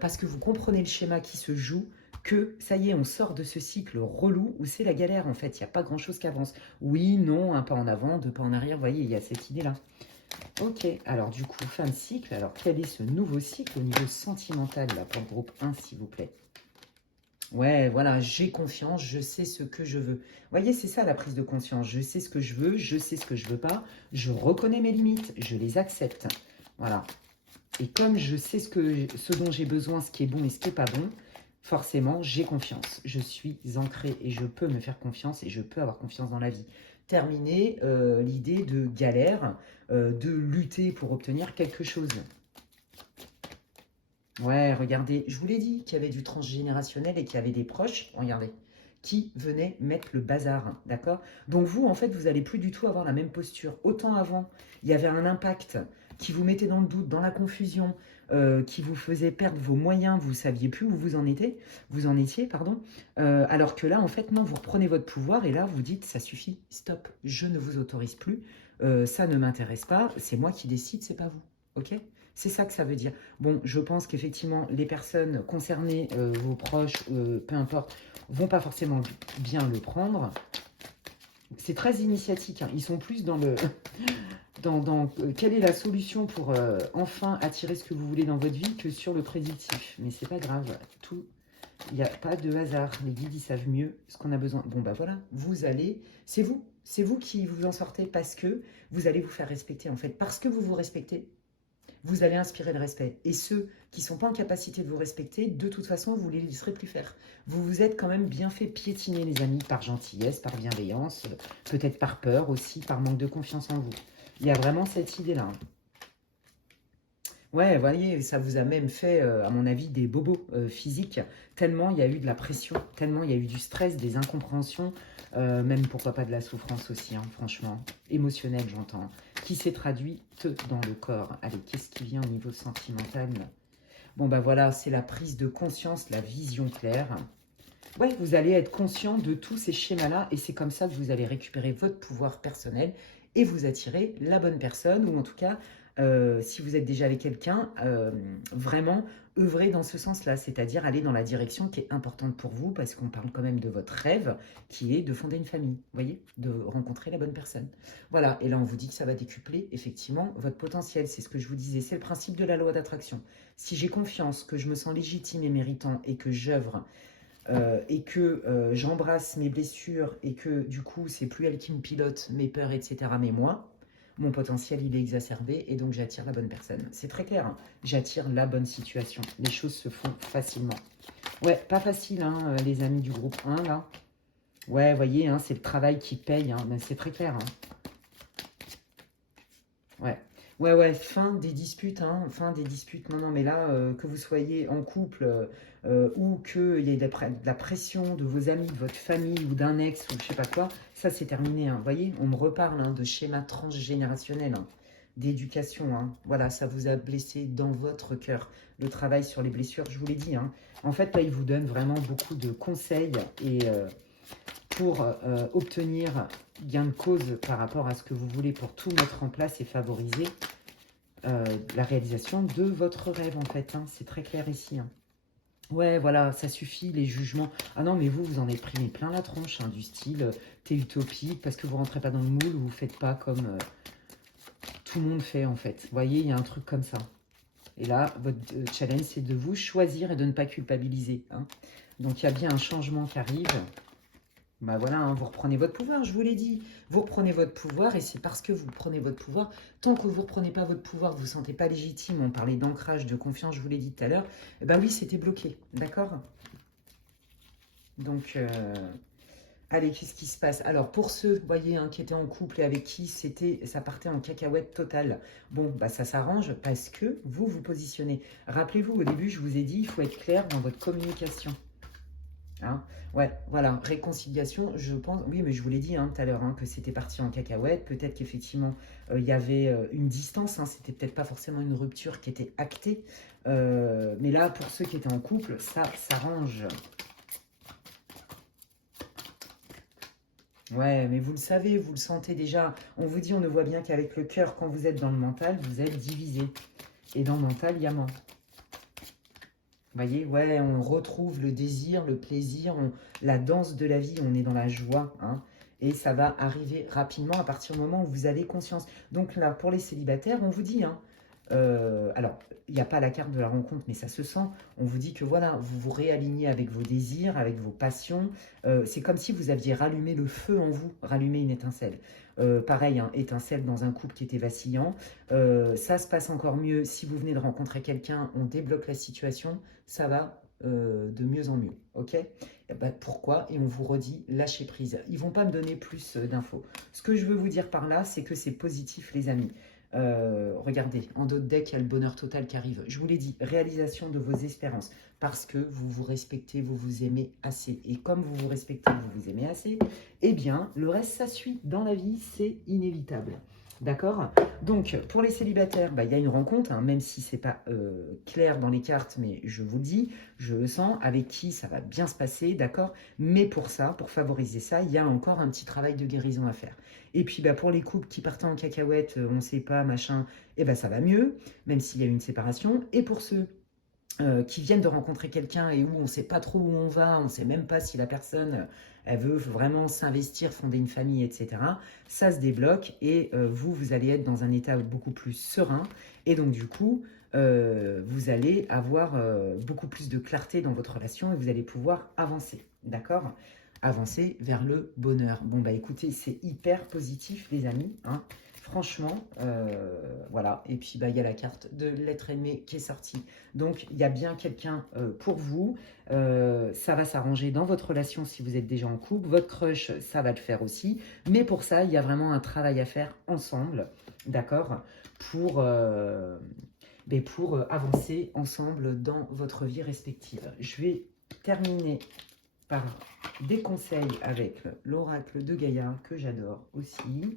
parce que vous comprenez le schéma qui se joue, que ça y est, on sort de ce cycle relou où c'est la galère en fait. Il n'y a pas grand-chose qui avance. Oui, non, un pas en avant, deux pas en arrière. Vous voyez, il y a cette idée-là. Ok, alors du coup, fin de cycle. Alors, quel est ce nouveau cycle au niveau sentimental là, pour le groupe 1, s'il vous plaît? Ouais, voilà, j'ai confiance, je sais ce que je veux. Vous voyez, c'est ça la prise de conscience. Je sais ce que je veux, je sais ce que je veux pas. Je reconnais mes limites, je les accepte. Voilà. Et comme je sais ce dont j'ai besoin, ce qui est bon et ce qui n'est pas bon, forcément, j'ai confiance. Je suis ancrée et je peux me faire confiance et je peux avoir confiance dans la vie. Terminer l'idée de galère, de lutter pour obtenir quelque chose. Ouais, regardez, je vous l'ai dit qu'il y avait du transgénérationnel et qu'il y avait des proches, regardez, qui venaient mettre le bazar, d'accord? Donc vous, en fait, vous n'allez plus du tout avoir la même posture. Autant avant, il y avait un impact qui vous mettait dans le doute, dans la confusion, qui vous faisait perdre vos moyens, vous ne saviez plus où vous en étiez, pardon. Alors que là, en fait, non, vous reprenez votre pouvoir et là, vous dites, ça suffit, stop, je ne vous autorise plus, ça ne m'intéresse pas, c'est moi qui décide, c'est pas vous, ok? C'est ça que ça veut dire. Bon, je pense qu'effectivement, les personnes concernées, vos proches, peu importe, vont pas forcément bien le prendre. C'est très initiatique, hein. Ils sont plus dans le... quelle est la solution pour enfin attirer ce que vous voulez dans votre vie que sur le prédictif. Mais c'est pas grave, tout... Il n'y a pas de hasard. Les guides, ils savent mieux ce qu'on a besoin. Bon, bah voilà, vous allez... C'est vous qui vous en sortez parce que vous allez vous faire respecter, en fait. Parce que vous vous respectez, vous allez inspirer le respect. Et ceux qui ne sont pas en capacité de vous respecter, de toute façon, vous ne les laisserez plus faire. Vous vous êtes quand même bien fait piétiner, les amis, par gentillesse, par bienveillance, peut-être par peur aussi, par manque de confiance en vous. Il y a vraiment cette idée-là. Ouais, vous voyez, ça vous a même fait, à mon avis, des bobos physiques, tellement il y a eu de la pression, tellement il y a eu du stress, des incompréhensions, même pourquoi pas de la souffrance aussi, hein, franchement, émotionnelle, j'entends, qui s'est traduite dans le corps. Allez, qu'est-ce qui vient au niveau sentimental? Bon, bah voilà, c'est la prise de conscience, la vision claire. Ouais, vous allez être conscient de tous ces schémas-là et c'est comme ça que vous allez récupérer votre pouvoir personnel et vous attirer la bonne personne ou en tout cas, si vous êtes déjà avec quelqu'un, vraiment œuvrer dans ce sens-là, c'est-à-dire aller dans la direction qui est importante pour vous parce qu'on parle quand même de votre rêve qui est de fonder une famille, vous voyez, de rencontrer la bonne personne. Voilà, et là on vous dit que ça va décupler effectivement votre potentiel, c'est ce que je vous disais, c'est le principe de la loi d'attraction. Si j'ai confiance, que je me sens légitime et méritant et que j'œuvre et que j'embrasse mes blessures et que du coup c'est plus elle qui me pilote mes peurs, etc., mais moi, mon potentiel il est exacerbé et donc j'attire la bonne personne. C'est très clair, hein. J'attire la bonne situation. Les choses se font facilement. Ouais, pas facile, hein, les amis du groupe 1 là. Ouais, vous voyez, hein, c'est le travail qui paye, hein, mais c'est très clair. Hein. Ouais. Ouais, fin des disputes, hein, fin des disputes. Non, mais là, que vous soyez en couple ou qu'il y ait de la pression de vos amis, de votre famille ou d'un ex ou je sais pas quoi, ça c'est terminé. Hein. Vous voyez, on me reparle hein, de schéma transgénérationnel, hein, d'éducation. Hein. Voilà, ça vous a blessé dans votre cœur. Le travail sur les blessures, je vous l'ai dit. Hein. En fait, là, il vous donne vraiment beaucoup de conseils et pour obtenir gain de cause par rapport à ce que vous voulez pour tout mettre en place et favoriser la réalisation de votre rêve en fait. Hein. C'est très clair ici. Hein. Ouais, voilà, ça suffit, les jugements. Ah non, mais vous en avez pris plein la tronche, hein, du style, t'es utopique parce que vous rentrez pas dans le moule, vous faites pas comme tout le monde fait en fait. Vous voyez, il y a un truc comme ça. Et là, votre challenge, c'est de vous choisir et de ne pas culpabiliser. Hein. Donc, il y a bien un changement qui arrive. Bah voilà, hein, vous reprenez votre pouvoir, je vous l'ai dit. Vous reprenez votre pouvoir et c'est parce que vous prenez votre pouvoir. Tant que vous ne reprenez pas votre pouvoir, vous ne vous sentez pas légitime, on parlait d'ancrage, de confiance, je vous l'ai dit tout à l'heure, eh ben oui, c'était bloqué, d'accord? Donc, allez, qu'est-ce qui se passe? Alors, pour ceux, vous voyez, hein, qui étaient en couple et avec qui ça partait en cacahuète totale, bon, bah ça s'arrange parce que vous vous positionnez. Rappelez-vous, au début, je vous ai dit, il faut être clair dans votre communication. Hein, ouais, voilà, réconciliation, je pense, oui, mais je vous l'ai dit tout à l'heure, hein, que c'était parti en cacahuète, peut-être qu'effectivement, il y avait une distance, hein, c'était peut-être pas forcément une rupture qui était actée, mais là, pour ceux qui étaient en couple, ça s'arrange. Ouais, mais vous le savez, vous le sentez déjà, on vous dit, on ne voit bien qu'avec le cœur, quand vous êtes dans le mental, vous êtes divisé, et dans le mental, il y a mort. Vous voyez, ouais, on retrouve le désir, le plaisir, la danse de la vie, on est dans la joie. Hein, et ça va arriver rapidement à partir du moment où vous avez conscience. Donc là, pour les célibataires, on vous dit, hein, alors, il n'y a pas la carte de la rencontre, mais ça se sent. On vous dit que voilà, vous vous réalignez avec vos désirs, avec vos passions. C'est comme si vous aviez rallumé le feu en vous, rallumé une étincelle. Pareil, hein, étincelle dans un couple qui était vacillant. Ça se passe encore mieux si vous venez de rencontrer quelqu'un, on débloque la situation, ça va de mieux en mieux, ok? Et bah, pourquoi? Et on vous redit, lâchez prise. Ils ne vont pas me donner plus d'infos. Ce que je veux vous dire par là, c'est que c'est positif, les amis. Regardez, en dos de deck, il y a le bonheur total qui arrive. Je vous l'ai dit, réalisation de vos espérances. Parce que vous vous respectez, vous vous aimez assez. Et comme vous vous respectez, vous vous aimez assez, eh bien, le reste, ça suit. Dans la vie, c'est inévitable. D'accord? Donc, pour les célibataires, bah, il y a une rencontre, hein, même si ce n'est pas clair dans les cartes, mais je vous le dis, je le sens, avec qui ça va bien se passer, d'accord? Mais pour ça, pour favoriser ça, il y a encore un petit travail de guérison à faire. Et puis, bah, pour les couples qui partent en cacahuète, on ne sait pas, machin, eh ben, ça va mieux, même s'il y a une séparation. Et pour ceux qui viennent de rencontrer quelqu'un et où on ne sait pas trop où on va, on ne sait même pas si la personne, elle veut vraiment s'investir, fonder une famille, etc. Ça se débloque et vous allez être dans un état beaucoup plus serein. Et donc, du coup, vous allez avoir beaucoup plus de clarté dans votre relation et vous allez pouvoir avancer. D'accord? Avancer vers le bonheur. Bon, bah écoutez, c'est hyper positif, les amis. Hein. Franchement, voilà. Et puis, bah, il y a la carte de l'être aimé qui est sortie. Donc, il y a bien quelqu'un pour vous. Ça va s'arranger dans votre relation si vous êtes déjà en couple. Votre crush, ça va le faire aussi. Mais pour ça, il y a vraiment un travail à faire ensemble, d'accord, pour avancer ensemble dans votre vie respective. Je vais terminer par des conseils avec l'oracle de Gaïa, que j'adore aussi.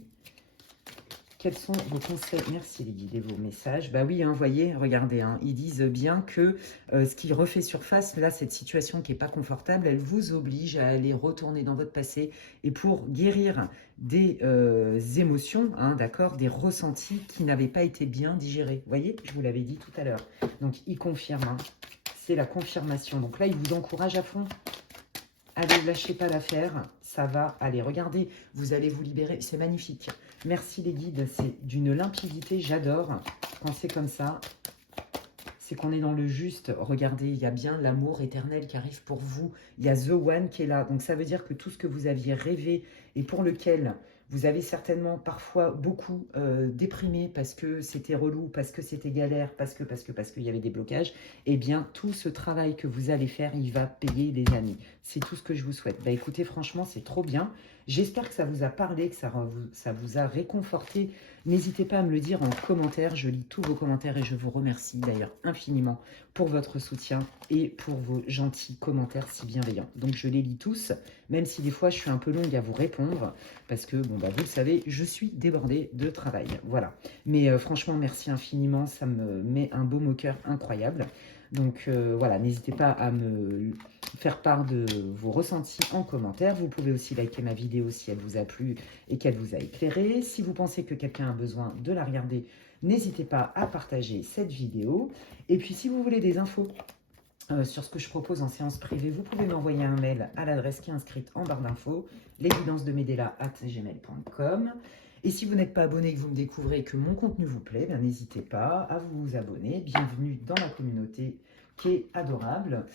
Quels sont vos conseils? Merci les guides et vos messages. Bah oui, hein, voyez, regardez, hein, ils disent bien que ce qui refait surface, là, cette situation qui n'est pas confortable, elle vous oblige à aller retourner dans votre passé et pour guérir des émotions, hein, d'accord, des ressentis qui n'avaient pas été bien digérés. Vous voyez, je vous l'avais dit tout à l'heure. Donc, il confirme, hein, c'est la confirmation. Donc là, il vous encourage à fond. Allez, lâchez pas l'affaire, ça va aller. Regardez, vous allez vous libérer, c'est magnifique. Merci les guides, c'est d'une limpidité, j'adore. Quand c'est comme ça, c'est qu'on est dans le juste. Regardez, il y a bien l'amour éternel qui arrive pour vous. Il y a The One qui est là. Donc ça veut dire que tout ce que vous aviez rêvé et pour lequel vous avez certainement parfois beaucoup déprimé parce que c'était relou, parce que c'était galère, parce qu'il y avait des blocages, eh bien, tout ce travail que vous allez faire, il va payer, les amis. C'est tout ce que je vous souhaite. Bah écoutez, franchement, c'est trop bien. J'espère que ça vous a parlé, que ça vous a réconforté. N'hésitez pas à me le dire en commentaire. Je lis tous vos commentaires et je vous remercie d'ailleurs infiniment pour votre soutien et pour vos gentils commentaires si bienveillants. Donc, je les lis tous, même si des fois, je suis un peu longue à vous répondre parce que, bon, bah, vous le savez, je suis débordée de travail. Voilà. Mais franchement, merci infiniment. Ça me met un baume au cœur incroyable. Donc voilà, n'hésitez pas à me faire part de vos ressentis en commentaire. Vous pouvez aussi liker ma vidéo si elle vous a plu et qu'elle vous a éclairé. Si vous pensez que quelqu'un a besoin de la regarder, n'hésitez pas à partager cette vidéo. Et puis si vous voulez des infos sur ce que je propose en séance privée, vous pouvez m'envoyer un mail à l'adresse qui est inscrite en barre d'infos, lesguidancesdemedela@gmail.com. Et si vous n'êtes pas abonné et que vous me découvrez et que mon contenu vous plaît, bien n'hésitez pas à vous abonner. Bienvenue dans ma communauté qui est adorable.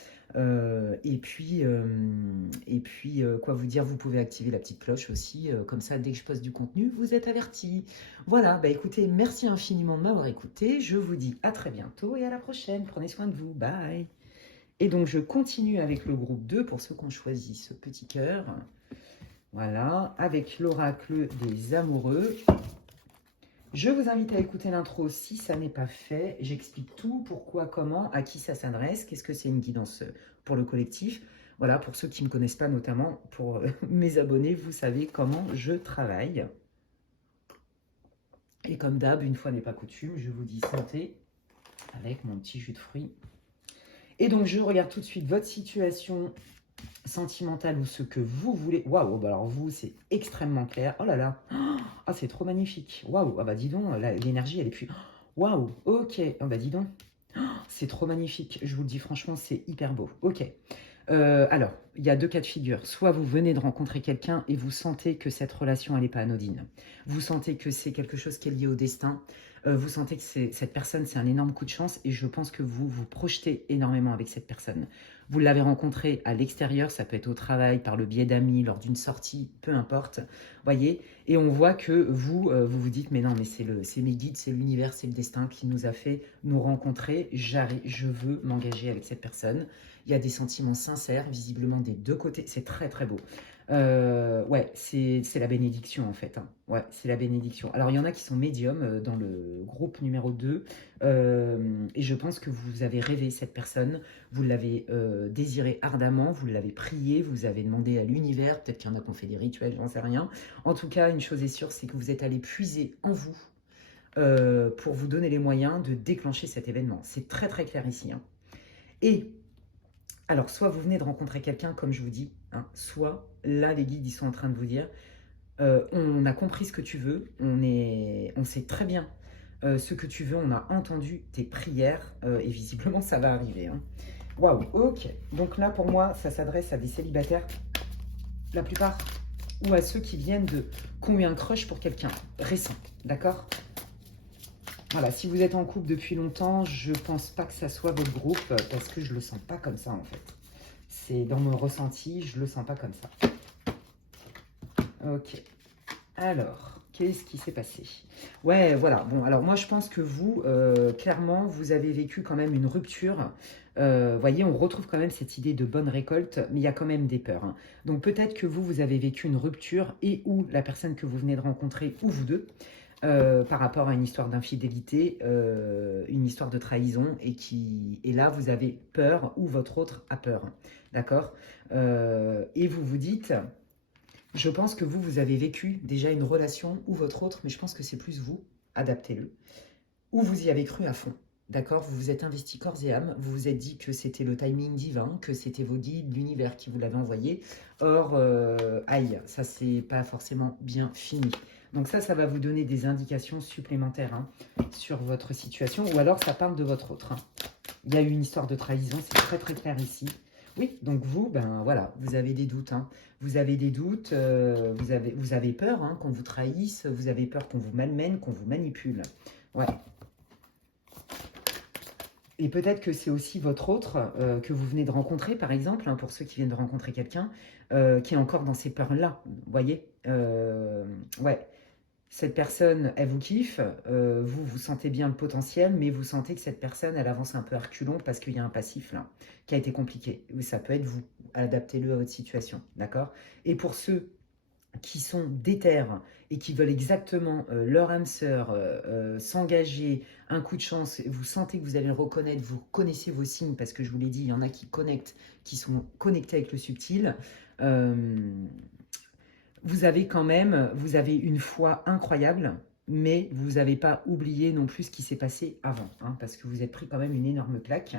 Quoi vous dire, vous pouvez activer la petite cloche aussi, comme ça, dès que je poste du contenu, vous êtes avertis. Voilà, bah écoutez, merci infiniment de m'avoir écouté. Je vous dis à très bientôt et à la prochaine. Prenez soin de vous. Bye. Et donc, je continue avec le groupe 2 pour ceux qui ont choisi ce petit cœur. Voilà, avec l'oracle des amoureux. Je vous invite à écouter l'intro si ça n'est pas fait. J'explique tout, pourquoi, comment, à qui ça s'adresse, qu'est-ce que c'est une guidance pour le collectif. Voilà, pour ceux qui ne me connaissent pas, notamment pour mes abonnés, vous savez comment je travaille. Et comme d'hab, une fois n'est pas coutume, je vous dis santé avec mon petit jus de fruits. Et donc, je regarde tout de suite votre situation sentimentale ou ce que vous voulez. Waouh, bah alors vous, c'est extrêmement clair. Oh là là, ah, c'est trop magnifique. Waouh, ah bah dis donc, l'énergie, elle est plus... Waouh, ok, oh bah dis donc, c'est trop magnifique. Je vous le dis franchement, c'est hyper beau. Ok. Alors, il y a deux cas de figure. Soit vous venez de rencontrer quelqu'un et vous sentez que cette relation, elle n'est pas anodine. Vous sentez que c'est quelque chose qui est lié au destin. Vous sentez que cette personne, c'est un énorme coup de chance et je pense que vous vous projetez énormément avec cette personne. Vous l'avez rencontrée à l'extérieur, ça peut être au travail, par le biais d'amis, lors d'une sortie, peu importe. Voyez, et on voit que vous vous dites, mais non, mais c'est mes guides, c'est l'univers, c'est le destin qui nous a fait nous rencontrer. Je veux m'engager avec cette personne. Il y a des sentiments sincères, visiblement des deux côtés. C'est très, très beau. Ouais, c'est la bénédiction, en fait. Hein. Ouais, c'est la bénédiction. Alors, il y en a qui sont médiums dans le groupe numéro 2. Et je pense que vous avez rêvé cette personne. Vous l'avez désiré ardemment. Vous l'avez prié. Vous avez demandé à l'univers. Peut-être qu'il y en a qui ont fait des rituels, j'en sais rien. En tout cas, une chose est sûre, c'est que vous êtes allé puiser en vous pour vous donner les moyens de déclencher cet événement. C'est très, très clair ici. Hein. Et... alors, soit vous venez de rencontrer quelqu'un, comme je vous dis, hein, soit là, les guides, ils sont en train de vous dire, on a compris ce que tu veux, on sait très bien ce que tu veux, on a entendu tes prières, et visiblement, ça va arriver. Hein. Waouh, ok. Donc là, pour moi, ça s'adresse à des célibataires, la plupart, ou à ceux qui viennent qui ont eu un crush pour quelqu'un récent, d'accord ? Voilà, si vous êtes en couple depuis longtemps, je pense pas que ça soit votre groupe parce que je le sens pas comme ça en fait. C'est dans mon ressenti, je le sens pas comme ça. Ok. Alors, qu'est-ce qui s'est passé? Ouais, voilà. Bon, alors moi je pense que vous, clairement, vous avez vécu quand même une rupture. Voyez, on retrouve quand même cette idée de bonne récolte, mais il y a quand même des peurs. Hein. Donc peut-être que vous avez vécu une rupture et ou la personne que vous venez de rencontrer, ou vous deux, par rapport à une histoire d'infidélité, une histoire de trahison, et là, vous avez peur, ou votre autre a peur, d'accord? Et vous vous dites, je pense que vous avez vécu déjà une relation, ou votre autre, mais je pense que c'est plus vous, adaptez-le, ou vous y avez cru à fond. D'accord, vous vous êtes investi corps et âme, vous vous êtes dit que c'était le timing divin, que c'était vos guides, l'univers qui vous l'avait envoyé. Or, aïe, ça c'est pas forcément bien fini. Donc ça va vous donner des indications supplémentaires hein, sur votre situation, ou alors ça parle de votre autre. Hein. Il y a eu une histoire de trahison, c'est très très clair ici. Oui, donc vous, ben voilà, vous avez des doutes. Hein. Vous avez des doutes, vous avez peur hein, qu'on vous trahisse, vous avez peur qu'on vous malmène, qu'on vous manipule. Ouais. Et peut-être que c'est aussi votre autre que vous venez de rencontrer, par exemple, hein, pour ceux qui viennent de rencontrer quelqu'un, qui est encore dans ces peurs-là. Vous voyez ouais. Cette personne, elle vous kiffe, vous sentez bien le potentiel, mais vous sentez que cette personne, elle avance un peu à reculons parce qu'il y a un passif là, qui a été compliqué. Oui, ça peut être vous. Adaptez-le à votre situation, d'accord? Et pour ceux qui sont déter et qui veulent exactement leur âme sœur s'engager, un coup de chance, vous sentez que vous allez le reconnaître, vous connaissez vos signes, parce que je vous l'ai dit, il y en a qui connectent, qui sont connectés avec le subtil. Vous avez quand même, vous avez une foi incroyable, mais vous n'avez pas oublié non plus ce qui s'est passé avant, hein, parce que vous êtes pris quand même une énorme claque.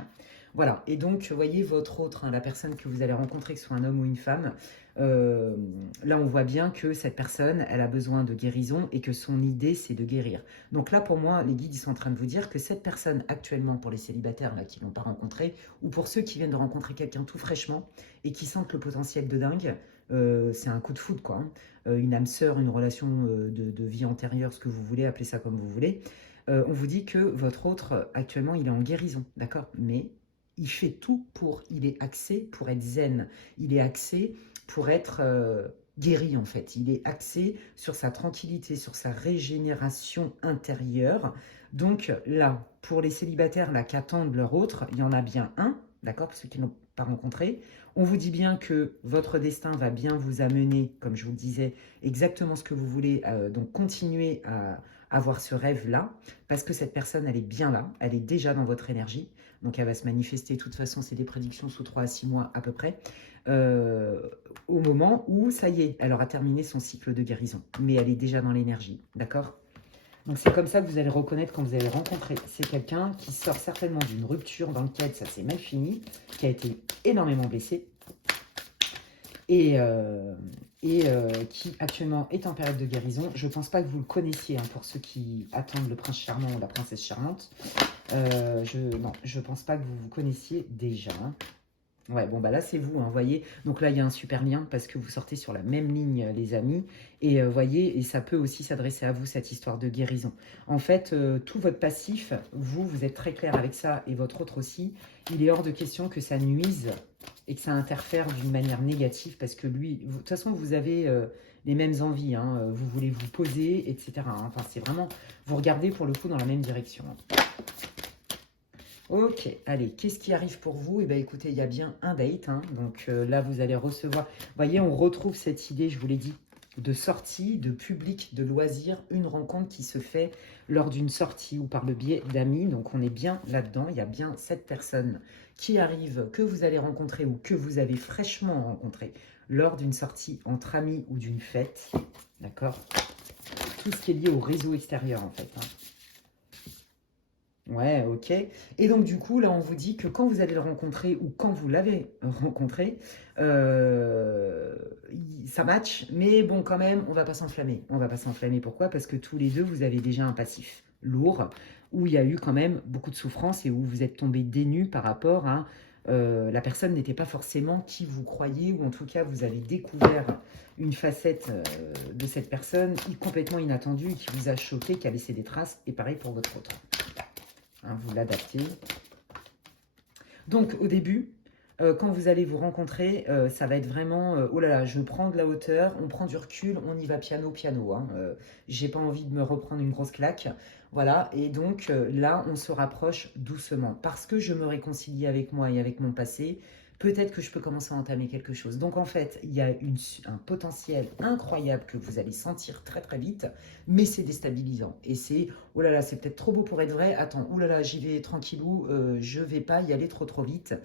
Voilà, et donc, vous voyez, votre autre, hein, la personne que vous allez rencontrer, que ce soit un homme ou une femme, là, on voit bien que cette personne, elle a besoin de guérison et que son idée, c'est de guérir. Donc là, pour moi, les guides, ils sont en train de vous dire que cette personne, actuellement, pour les célibataires là, qui ne l'ont pas rencontré, ou pour ceux qui viennent de rencontrer quelqu'un tout fraîchement et qui sentent le potentiel de dingue, c'est un coup de foudre, quoi. Hein. Une âme sœur, une relation de vie antérieure, ce que vous voulez, appelez ça comme vous voulez. On vous dit que votre autre, actuellement, il est en guérison, d'accord? Mais il fait tout il est axé pour être zen. Il est axé pour être guéri, en fait. Il est axé sur sa tranquillité, sur sa régénération intérieure. Donc là, pour les célibataires là, qui attendent leur autre, il y en a bien un, d'accord, pour ceux qui ne l'ont pas rencontré. On vous dit bien que votre destin va bien vous amener, comme je vous le disais, exactement ce que vous voulez. Donc continuez à avoir ce rêve-là, parce que cette personne, elle est bien là, elle est déjà dans votre énergie. Donc elle va se manifester, de toute façon, c'est des prédictions sous 3 à 6 mois à peu près, au moment où, ça y est, elle aura terminé son cycle de guérison. Mais elle est déjà dans l'énergie, d'accord? Donc c'est comme ça que vous allez reconnaître quand vous allez rencontrer. C'est quelqu'un qui sort certainement d'une rupture dans laquelle ça s'est mal fini, qui a été énormément blessé et, qui actuellement est en période de guérison. Je ne pense pas que vous le connaissiez, hein, pour ceux qui attendent le prince charmant ou la princesse charmante. Non, je ne pense pas que vous vous connaissiez déjà. Hein. Ouais, bon, bah là, c'est vous, hein, voyez. Donc là, il y a un super lien parce que vous sortez sur la même ligne, les amis. Et voyez, et ça peut aussi s'adresser à vous, cette histoire de guérison. En fait, tout votre passif, vous êtes très clair avec ça, et votre autre aussi, il est hors de question que ça nuise et que ça interfère d'une manière négative parce que lui, de toute façon, vous avez les mêmes envies, hein, vous voulez vous poser, etc. Hein. Enfin, c'est vraiment, vous regardez pour le coup dans la même direction. Hein. Ok, allez, qu'est-ce qui arrive pour vous? Eh bien, écoutez, il y a bien un date. Hein, donc là, vous allez recevoir... Vous voyez, on retrouve cette idée, je vous l'ai dit, de sortie, de public, de loisir, une rencontre qui se fait lors d'une sortie ou par le biais d'amis. Donc, on est bien là-dedans. Il y a bien cette personne qui arrive, que vous allez rencontrer ou que vous avez fraîchement rencontré lors d'une sortie entre amis ou d'une fête. D'accord? Tout ce qui est lié au réseau extérieur, en fait. Hein. Ouais, ok. Et donc, du coup, là, on vous dit que quand vous allez le rencontrer ou quand vous l'avez rencontré, ça match, mais bon, quand même, on va pas s'enflammer. On va pas s'enflammer. Pourquoi? Parce que tous les deux, vous avez déjà un passif lourd, où il y a eu quand même beaucoup de souffrance et où vous êtes tombé dénu par rapport à... la personne n'était pas forcément qui vous croyez, ou en tout cas, vous avez découvert une facette de cette personne complètement inattendue, qui vous a choqué, qui a laissé des traces, et pareil pour votre autre. Hein, vous l'adaptez. Donc, au début, quand vous allez vous rencontrer, ça va être vraiment, oh là là, je prends de la hauteur, on prend du recul, on y va piano, piano. Hein, j'ai pas envie de me reprendre une grosse claque. Voilà, et donc là, on se rapproche doucement. Parce que je me réconcilie avec moi et avec mon passé, peut-être que je peux commencer à entamer quelque chose. Donc en fait, il y a un potentiel incroyable que vous allez sentir très très vite, mais c'est déstabilisant. Et c'est, oh là là, c'est peut-être trop beau pour être vrai, attends, oh là là, j'y vais tranquillou, je vais pas y aller trop trop vite.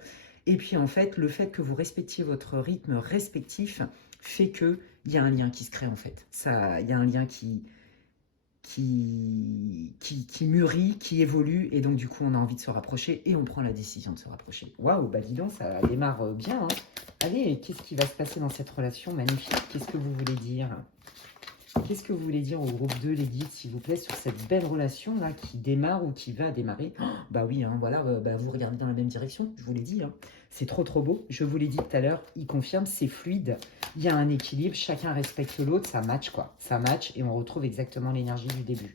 Et puis en fait, le fait que vous respectiez votre rythme respectif fait qu'il y a un lien qui se crée en fait. Il y a un lien qui mûrit, qui évolue, et donc du coup on a envie de se rapprocher et on prend la décision de se rapprocher. Waouh, bah dis donc, ça démarre bien. Hein. Allez, qu'est-ce qui va se passer dans cette relation magnifique? Qu'est-ce que vous voulez dire? Qu'est-ce que vous voulez dire au groupe 2, les guides, s'il vous plaît, sur cette belle relation-là qui démarre ou qui va démarrer? Oh, bah oui, hein, voilà, bah vous regardez dans la même direction, je vous l'ai dit. Hein. C'est trop trop beau, je vous l'ai dit tout à l'heure, il confirme, c'est fluide, il y a un équilibre, chacun respecte l'autre, ça match quoi. Ça match et on retrouve exactement l'énergie du début.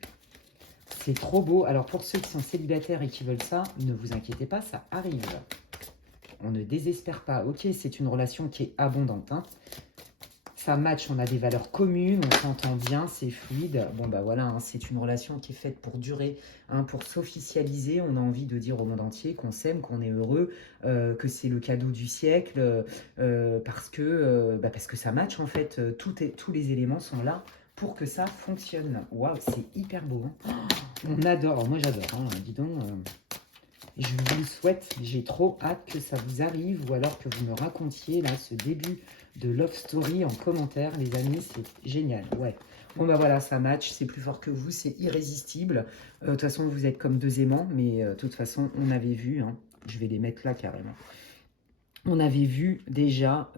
C'est trop beau. Alors pour ceux qui sont célibataires et qui veulent ça, ne vous inquiétez pas, ça arrive. On ne désespère pas. Ok, c'est une relation qui est abondante. Hein. Ça match, on a des valeurs communes, on s'entend bien, c'est fluide. Bon, bah voilà, hein, c'est une relation qui est faite pour durer, hein, pour s'officialiser. On a envie de dire au monde entier qu'on s'aime, qu'on est heureux, que c'est le cadeau du siècle, parce que ça match, en fait. Tous les éléments sont là pour que ça fonctionne. Waouh, c'est hyper beau. Hein. On adore, moi j'adore, hein, dis donc. Je vous le souhaite, j'ai trop hâte que ça vous arrive, ou alors que vous me racontiez là ce début de Love Story en commentaire, les amis, c'est génial, ouais. Bon bah voilà, ça match, c'est plus fort que vous, c'est irrésistible. De toute façon, vous êtes comme deux aimants, mais de toute façon, on avait vu, hein, je vais les mettre là carrément, on avait vu déjà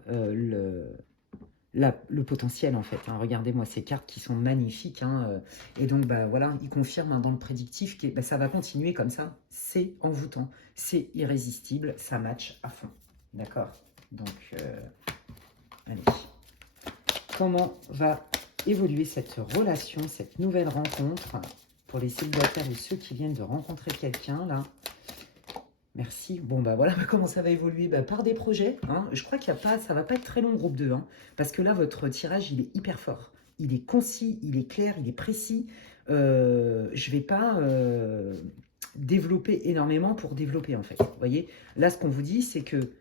le potentiel en fait. Hein. Regardez-moi ces cartes qui sont magnifiques. Hein, et donc, bah, voilà, il confirme hein, dans le prédictif que bah, ça va continuer comme ça. C'est envoûtant, c'est irrésistible, ça match à fond. D'accord. Donc, allez. comment va évoluer cette relation, cette nouvelle rencontre pour les célibataires ou ceux qui viennent de rencontrer quelqu'un, là. Merci. Bon, bah voilà comment ça va évoluer. Bah, par des projets. Hein. Je crois qu'il y a pas, ça va pas être très long, groupe 2. Hein, parce que là, votre tirage, il est hyper fort. Il est concis, il est clair, il est précis. Je vais pas développer énormément pour développer, en fait. Vous voyez, là, ce qu'on vous dit, c'est que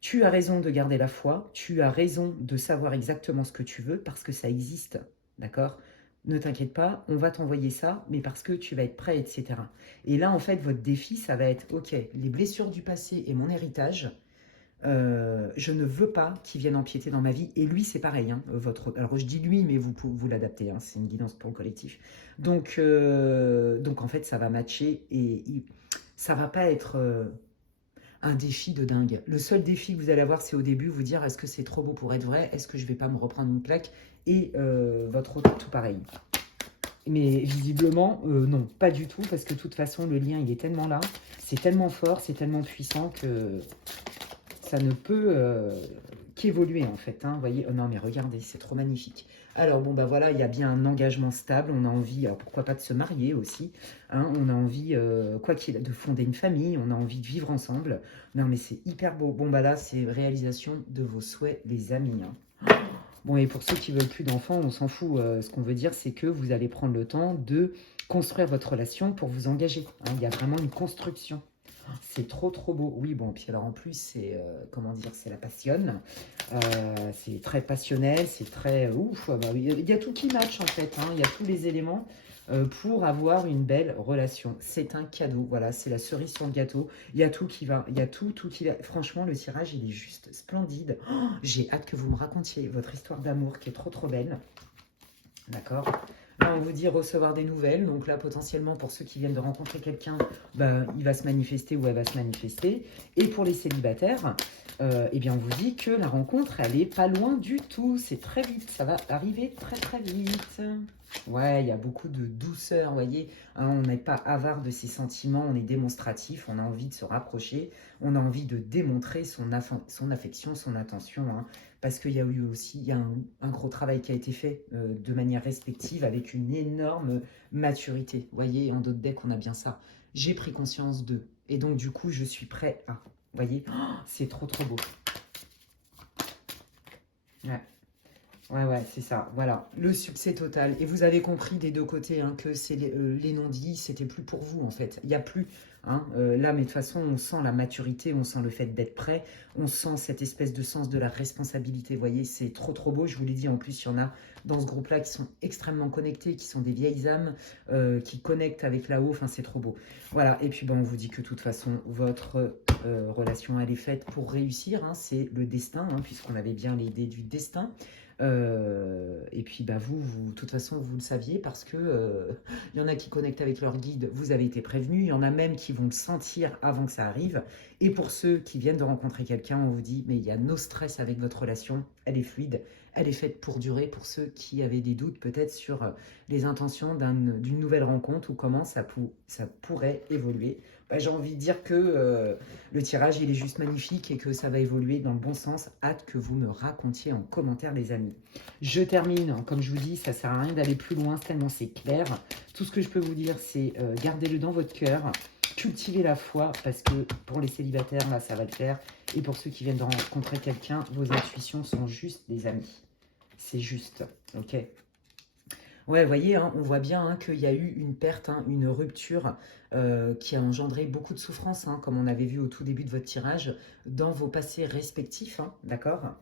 tu as raison de garder la foi. Tu as raison de savoir exactement ce que tu veux parce que ça existe. D'accord ? Ne t'inquiète pas, on va t'envoyer ça, mais parce que tu vas être prêt, etc. Et là, en fait, votre défi, ça va être, ok, les blessures du passé et mon héritage, je ne veux pas qu'ils viennent empiéter dans ma vie. Et lui, c'est pareil. Hein, alors, je dis lui, mais vous l'adaptez. Hein, c'est une guidance pour le collectif. Donc, en fait, ça va matcher et ça va pas être un défi de dingue. Le seul défi que vous allez avoir, c'est au début, vous dire, est-ce que c'est trop beau pour être vrai? Est-ce que je vais pas me reprendre une claque? Et votre autre, tout pareil. Mais visiblement, non, pas du tout, parce que de toute façon, le lien, il est tellement là, c'est tellement fort, c'est tellement puissant que ça ne peut qu'évoluer, en fait. Hein, vous voyez, oh non, mais regardez, c'est trop magnifique. Alors, bon, bah voilà, il y a bien un engagement stable, on a envie, pourquoi pas de se marier aussi, hein, on a envie, quoi qu'il ait, de fonder une famille, on a envie de vivre ensemble. Non, mais c'est hyper beau. Bon, bah là, c'est réalisation de vos souhaits, les amis, hein. Bon, et pour ceux qui ne veulent plus d'enfants, on s'en fout. Ce qu'on veut dire, c'est que vous allez prendre le temps de construire votre relation pour vous engager. Hein, il y a vraiment une construction. C'est trop, trop beau. Oui, bon, puis alors en plus, c'est, comment dire, c'est la passionne. C'est très passionnel, c'est très ouf. Bah, il y a tout qui match, en fait. Hein, il y a tous les éléments pour avoir une belle relation. C'est un cadeau, voilà, c'est la cerise sur le gâteau. Il y a tout qui va, il y a tout qui va. Franchement, le tirage, il est juste splendide. Oh, j'ai hâte que vous me racontiez votre histoire d'amour qui est trop, trop belle. D'accord. Là, on vous dit recevoir des nouvelles. Donc là, potentiellement, pour ceux qui viennent de rencontrer quelqu'un, bah, il va se manifester ou elle va se manifester. Et pour les célibataires, eh bien, on vous dit que la rencontre, elle n'est pas loin du tout. C'est très vite. Ça va arriver très, très vite. Ouais, il y a beaucoup de douceur, vous voyez. Hein, on n'est pas avare de ses sentiments, on est démonstratif, on a envie de se rapprocher, on a envie de démontrer son affection, son attention. Hein, parce qu'il y a eu aussi un gros travail qui a été fait de manière respective avec une énorme maturité. Vous voyez, en d'autres decks, on a bien ça. J'ai pris conscience d'eux. Et donc, du coup, je suis prêt à... Vous voyez, oh, c'est trop, trop beau. Ouais. Ouais, c'est ça. Voilà, le succès total. Et vous avez compris des deux côtés hein, que c'est les non-dits, c'était plus pour vous en fait. Il n'y a plus. Hein, là, mais de toute façon, on sent la maturité, on sent le fait d'être prêt, on sent cette espèce de sens de la responsabilité. Vous voyez, c'est trop, trop beau. Je vous l'ai dit, en plus, il y en a dans ce groupe-là qui sont extrêmement connectés, qui sont des vieilles âmes, qui connectent avec là-haut. Enfin, c'est trop beau. Voilà, et puis, bon, on vous dit que de toute façon, votre relation, elle est faite pour réussir. Hein, c'est le destin, hein, puisqu'on avait bien l'idée du destin. Et puis bah vous, de toute façon, vous le saviez parce que il y en a qui connectent avec leur guide, vous avez été prévenus, il y en a même qui vont le sentir avant que ça arrive. Et pour ceux qui viennent de rencontrer quelqu'un, on vous dit, mais il y a no stress avec votre relation, elle est fluide, elle est faite pour durer. Pour ceux qui avaient des doutes peut-être sur les intentions d'une nouvelle rencontre ou comment ça pourrait évoluer. Bah, j'ai envie de dire que le tirage, il est juste magnifique et que ça va évoluer dans le bon sens. Hâte que vous me racontiez en commentaire, les amis. Je termine. Comme je vous dis, ça ne sert à rien d'aller plus loin, tellement c'est clair. Tout ce que je peux vous dire, c'est gardez-le dans votre cœur. Cultivez la foi, parce que pour les célibataires, là, ça va le faire. Et pour ceux qui viennent de rencontrer quelqu'un, vos intuitions sont justes, les amis. C'est juste, ok ? Ouais, vous voyez, hein, on voit bien hein, qu'il y a eu une perte, hein, une rupture qui a engendré beaucoup de souffrance, hein, comme on avait vu au tout début de votre tirage, dans vos passés respectifs, hein, d'accord?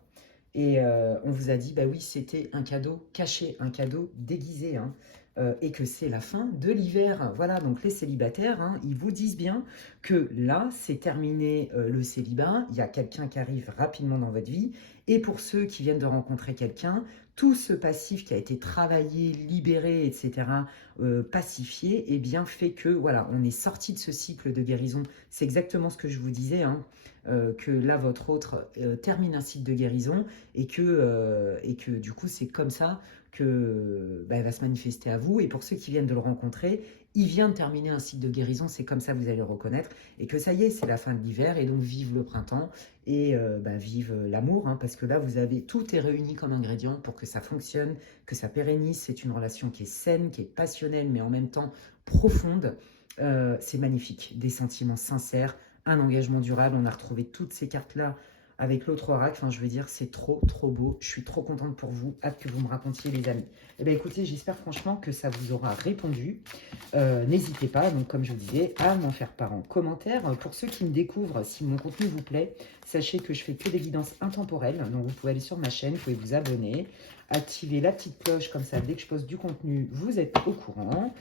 Et on vous a dit, bah oui, c'était un cadeau caché, un cadeau déguisé, hein, et que c'est la fin de l'hiver. Voilà, donc les célibataires, hein, ils vous disent bien que là, c'est terminé le célibat, il y a quelqu'un qui arrive rapidement dans votre vie, et pour ceux qui viennent de rencontrer quelqu'un, tout ce passif qui a été travaillé, libéré, etc., pacifié, eh bien fait que, voilà, on est sorti de ce cycle de guérison. C'est exactement ce que je vous disais, hein, que là, votre autre termine un cycle de guérison et que du coup, c'est comme ça que bah, elle va se manifester à vous. Et pour ceux qui viennent de le rencontrer, il vient de terminer un cycle de guérison, c'est comme ça que vous allez le reconnaître, et que ça y est, c'est la fin de l'hiver, et donc vive le printemps, et vive l'amour, hein, parce que là, vous avez, tout est réuni comme ingrédient pour que ça fonctionne, que ça pérennise, c'est une relation qui est saine, qui est passionnelle, mais en même temps profonde, c'est magnifique, des sentiments sincères, un engagement durable, on a retrouvé toutes ces cartes-là, avec l'autre oracle, enfin je veux dire, c'est trop beau, je suis trop contente pour vous, hâte que vous me racontiez les amis. Eh bien écoutez, j'espère franchement que ça vous aura répondu. N'hésitez pas, donc comme je vous disais, à m'en faire part en commentaire. Pour ceux qui me découvrent, si mon contenu vous plaît, sachez que je fais que des guidances intemporelles, donc vous pouvez aller sur ma chaîne, vous pouvez vous abonner, activer la petite cloche, comme ça dès que je poste du contenu, vous êtes au courant.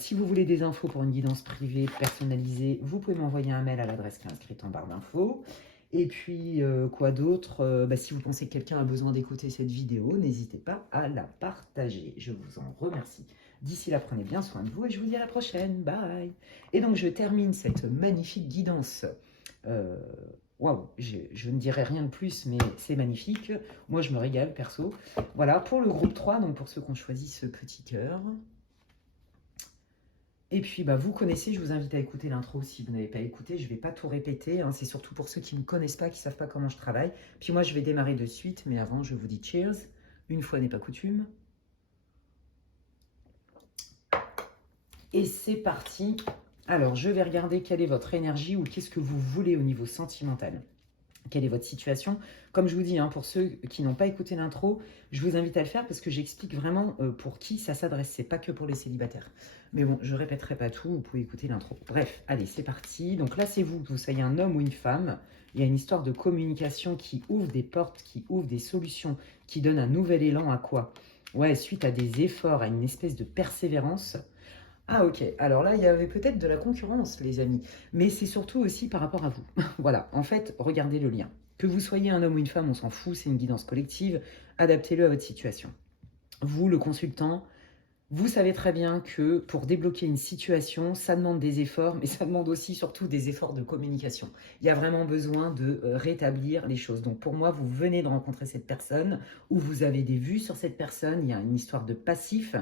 Si vous voulez des infos pour une guidance privée personnalisée, vous pouvez m'envoyer un mail à l'adresse qui est inscrite en barre d'infos. Et puis, quoi d'autre, si vous pensez que quelqu'un a besoin d'écouter cette vidéo, n'hésitez pas à la partager. Je vous en remercie. D'ici là, prenez bien soin de vous et je vous dis à la prochaine. Bye. Et donc, je termine cette magnifique guidance. Waouh, je ne dirai rien de plus, mais c'est magnifique. Moi, je me régale, perso. Voilà, pour le groupe 3, donc pour ceux qui ont choisi ce petit cœur. Et puis, vous connaissez, je vous invite à écouter l'intro si vous n'avez pas écouté. Je ne vais pas tout répéter, hein, c'est surtout pour ceux qui ne me connaissent pas, qui ne savent pas comment je travaille. Puis moi, je vais démarrer de suite, mais avant, je vous dis cheers. Une fois n'est pas coutume. Et c'est parti. Alors, je vais regarder quelle est votre énergie ou qu'est-ce que vous voulez au niveau sentimental. Quelle est votre situation? Comme je vous dis, hein, pour ceux qui n'ont pas écouté l'intro, je vous invite à le faire parce que j'explique vraiment pour qui ça s'adresse. C'est pas que pour les célibataires. Mais bon, je répéterai pas tout, vous pouvez écouter l'intro. Bref, allez, c'est parti. Donc là, c'est vous, que vous soyez un homme ou une femme. Il y a une histoire de communication qui ouvre des portes, qui ouvre des solutions, qui donne un nouvel élan à quoi? Ouais, suite à des efforts, à une espèce de persévérance. Ah ok, alors là, il y avait peut-être de la concurrence, les amis. Mais c'est surtout aussi par rapport à vous. Voilà, en fait, regardez le lien. Que vous soyez un homme ou une femme, on s'en fout, c'est une guidance collective. Adaptez-le à votre situation. Vous, le consultant, vous savez très bien que pour débloquer une situation, ça demande des efforts, mais ça demande aussi surtout des efforts de communication. Il y a vraiment besoin de rétablir les choses. Donc pour moi, vous venez de rencontrer cette personne, ou vous avez des vues sur cette personne, il y a une histoire de passif.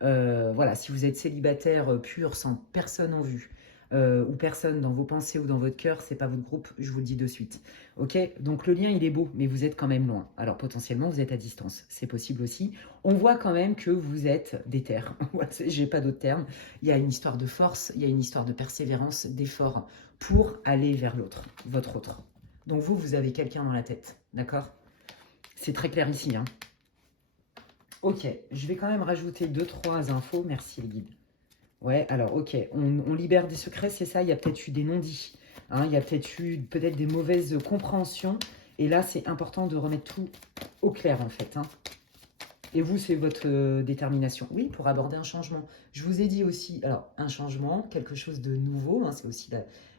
Voilà, si vous êtes célibataire pur, sans personne en vue, ou personne dans vos pensées ou dans votre cœur, c'est pas votre groupe, je vous le dis de suite. Ok, donc le lien il est beau, mais vous êtes quand même loin. Alors potentiellement vous êtes à distance, c'est possible aussi. On voit quand même que vous êtes déter. J'ai pas d'autre terme. Il y a une histoire de force, il y a une histoire de persévérance, d'effort pour aller vers l'autre, votre autre. Donc vous avez quelqu'un dans la tête, d'accord? C'est très clair ici, hein. Ok, je vais quand même rajouter 2-3 infos. Merci les guides. Ouais, alors ok, on libère des secrets, c'est ça. Il y a peut-être eu des non-dits. Hein, il y a peut-être eu des mauvaises compréhensions. Et là, c'est important de remettre tout au clair en fait. Hein. Et vous, c'est votre détermination. Oui, pour aborder un changement. Je vous ai dit aussi, alors un changement, quelque chose de nouveau. Hein, c'est aussi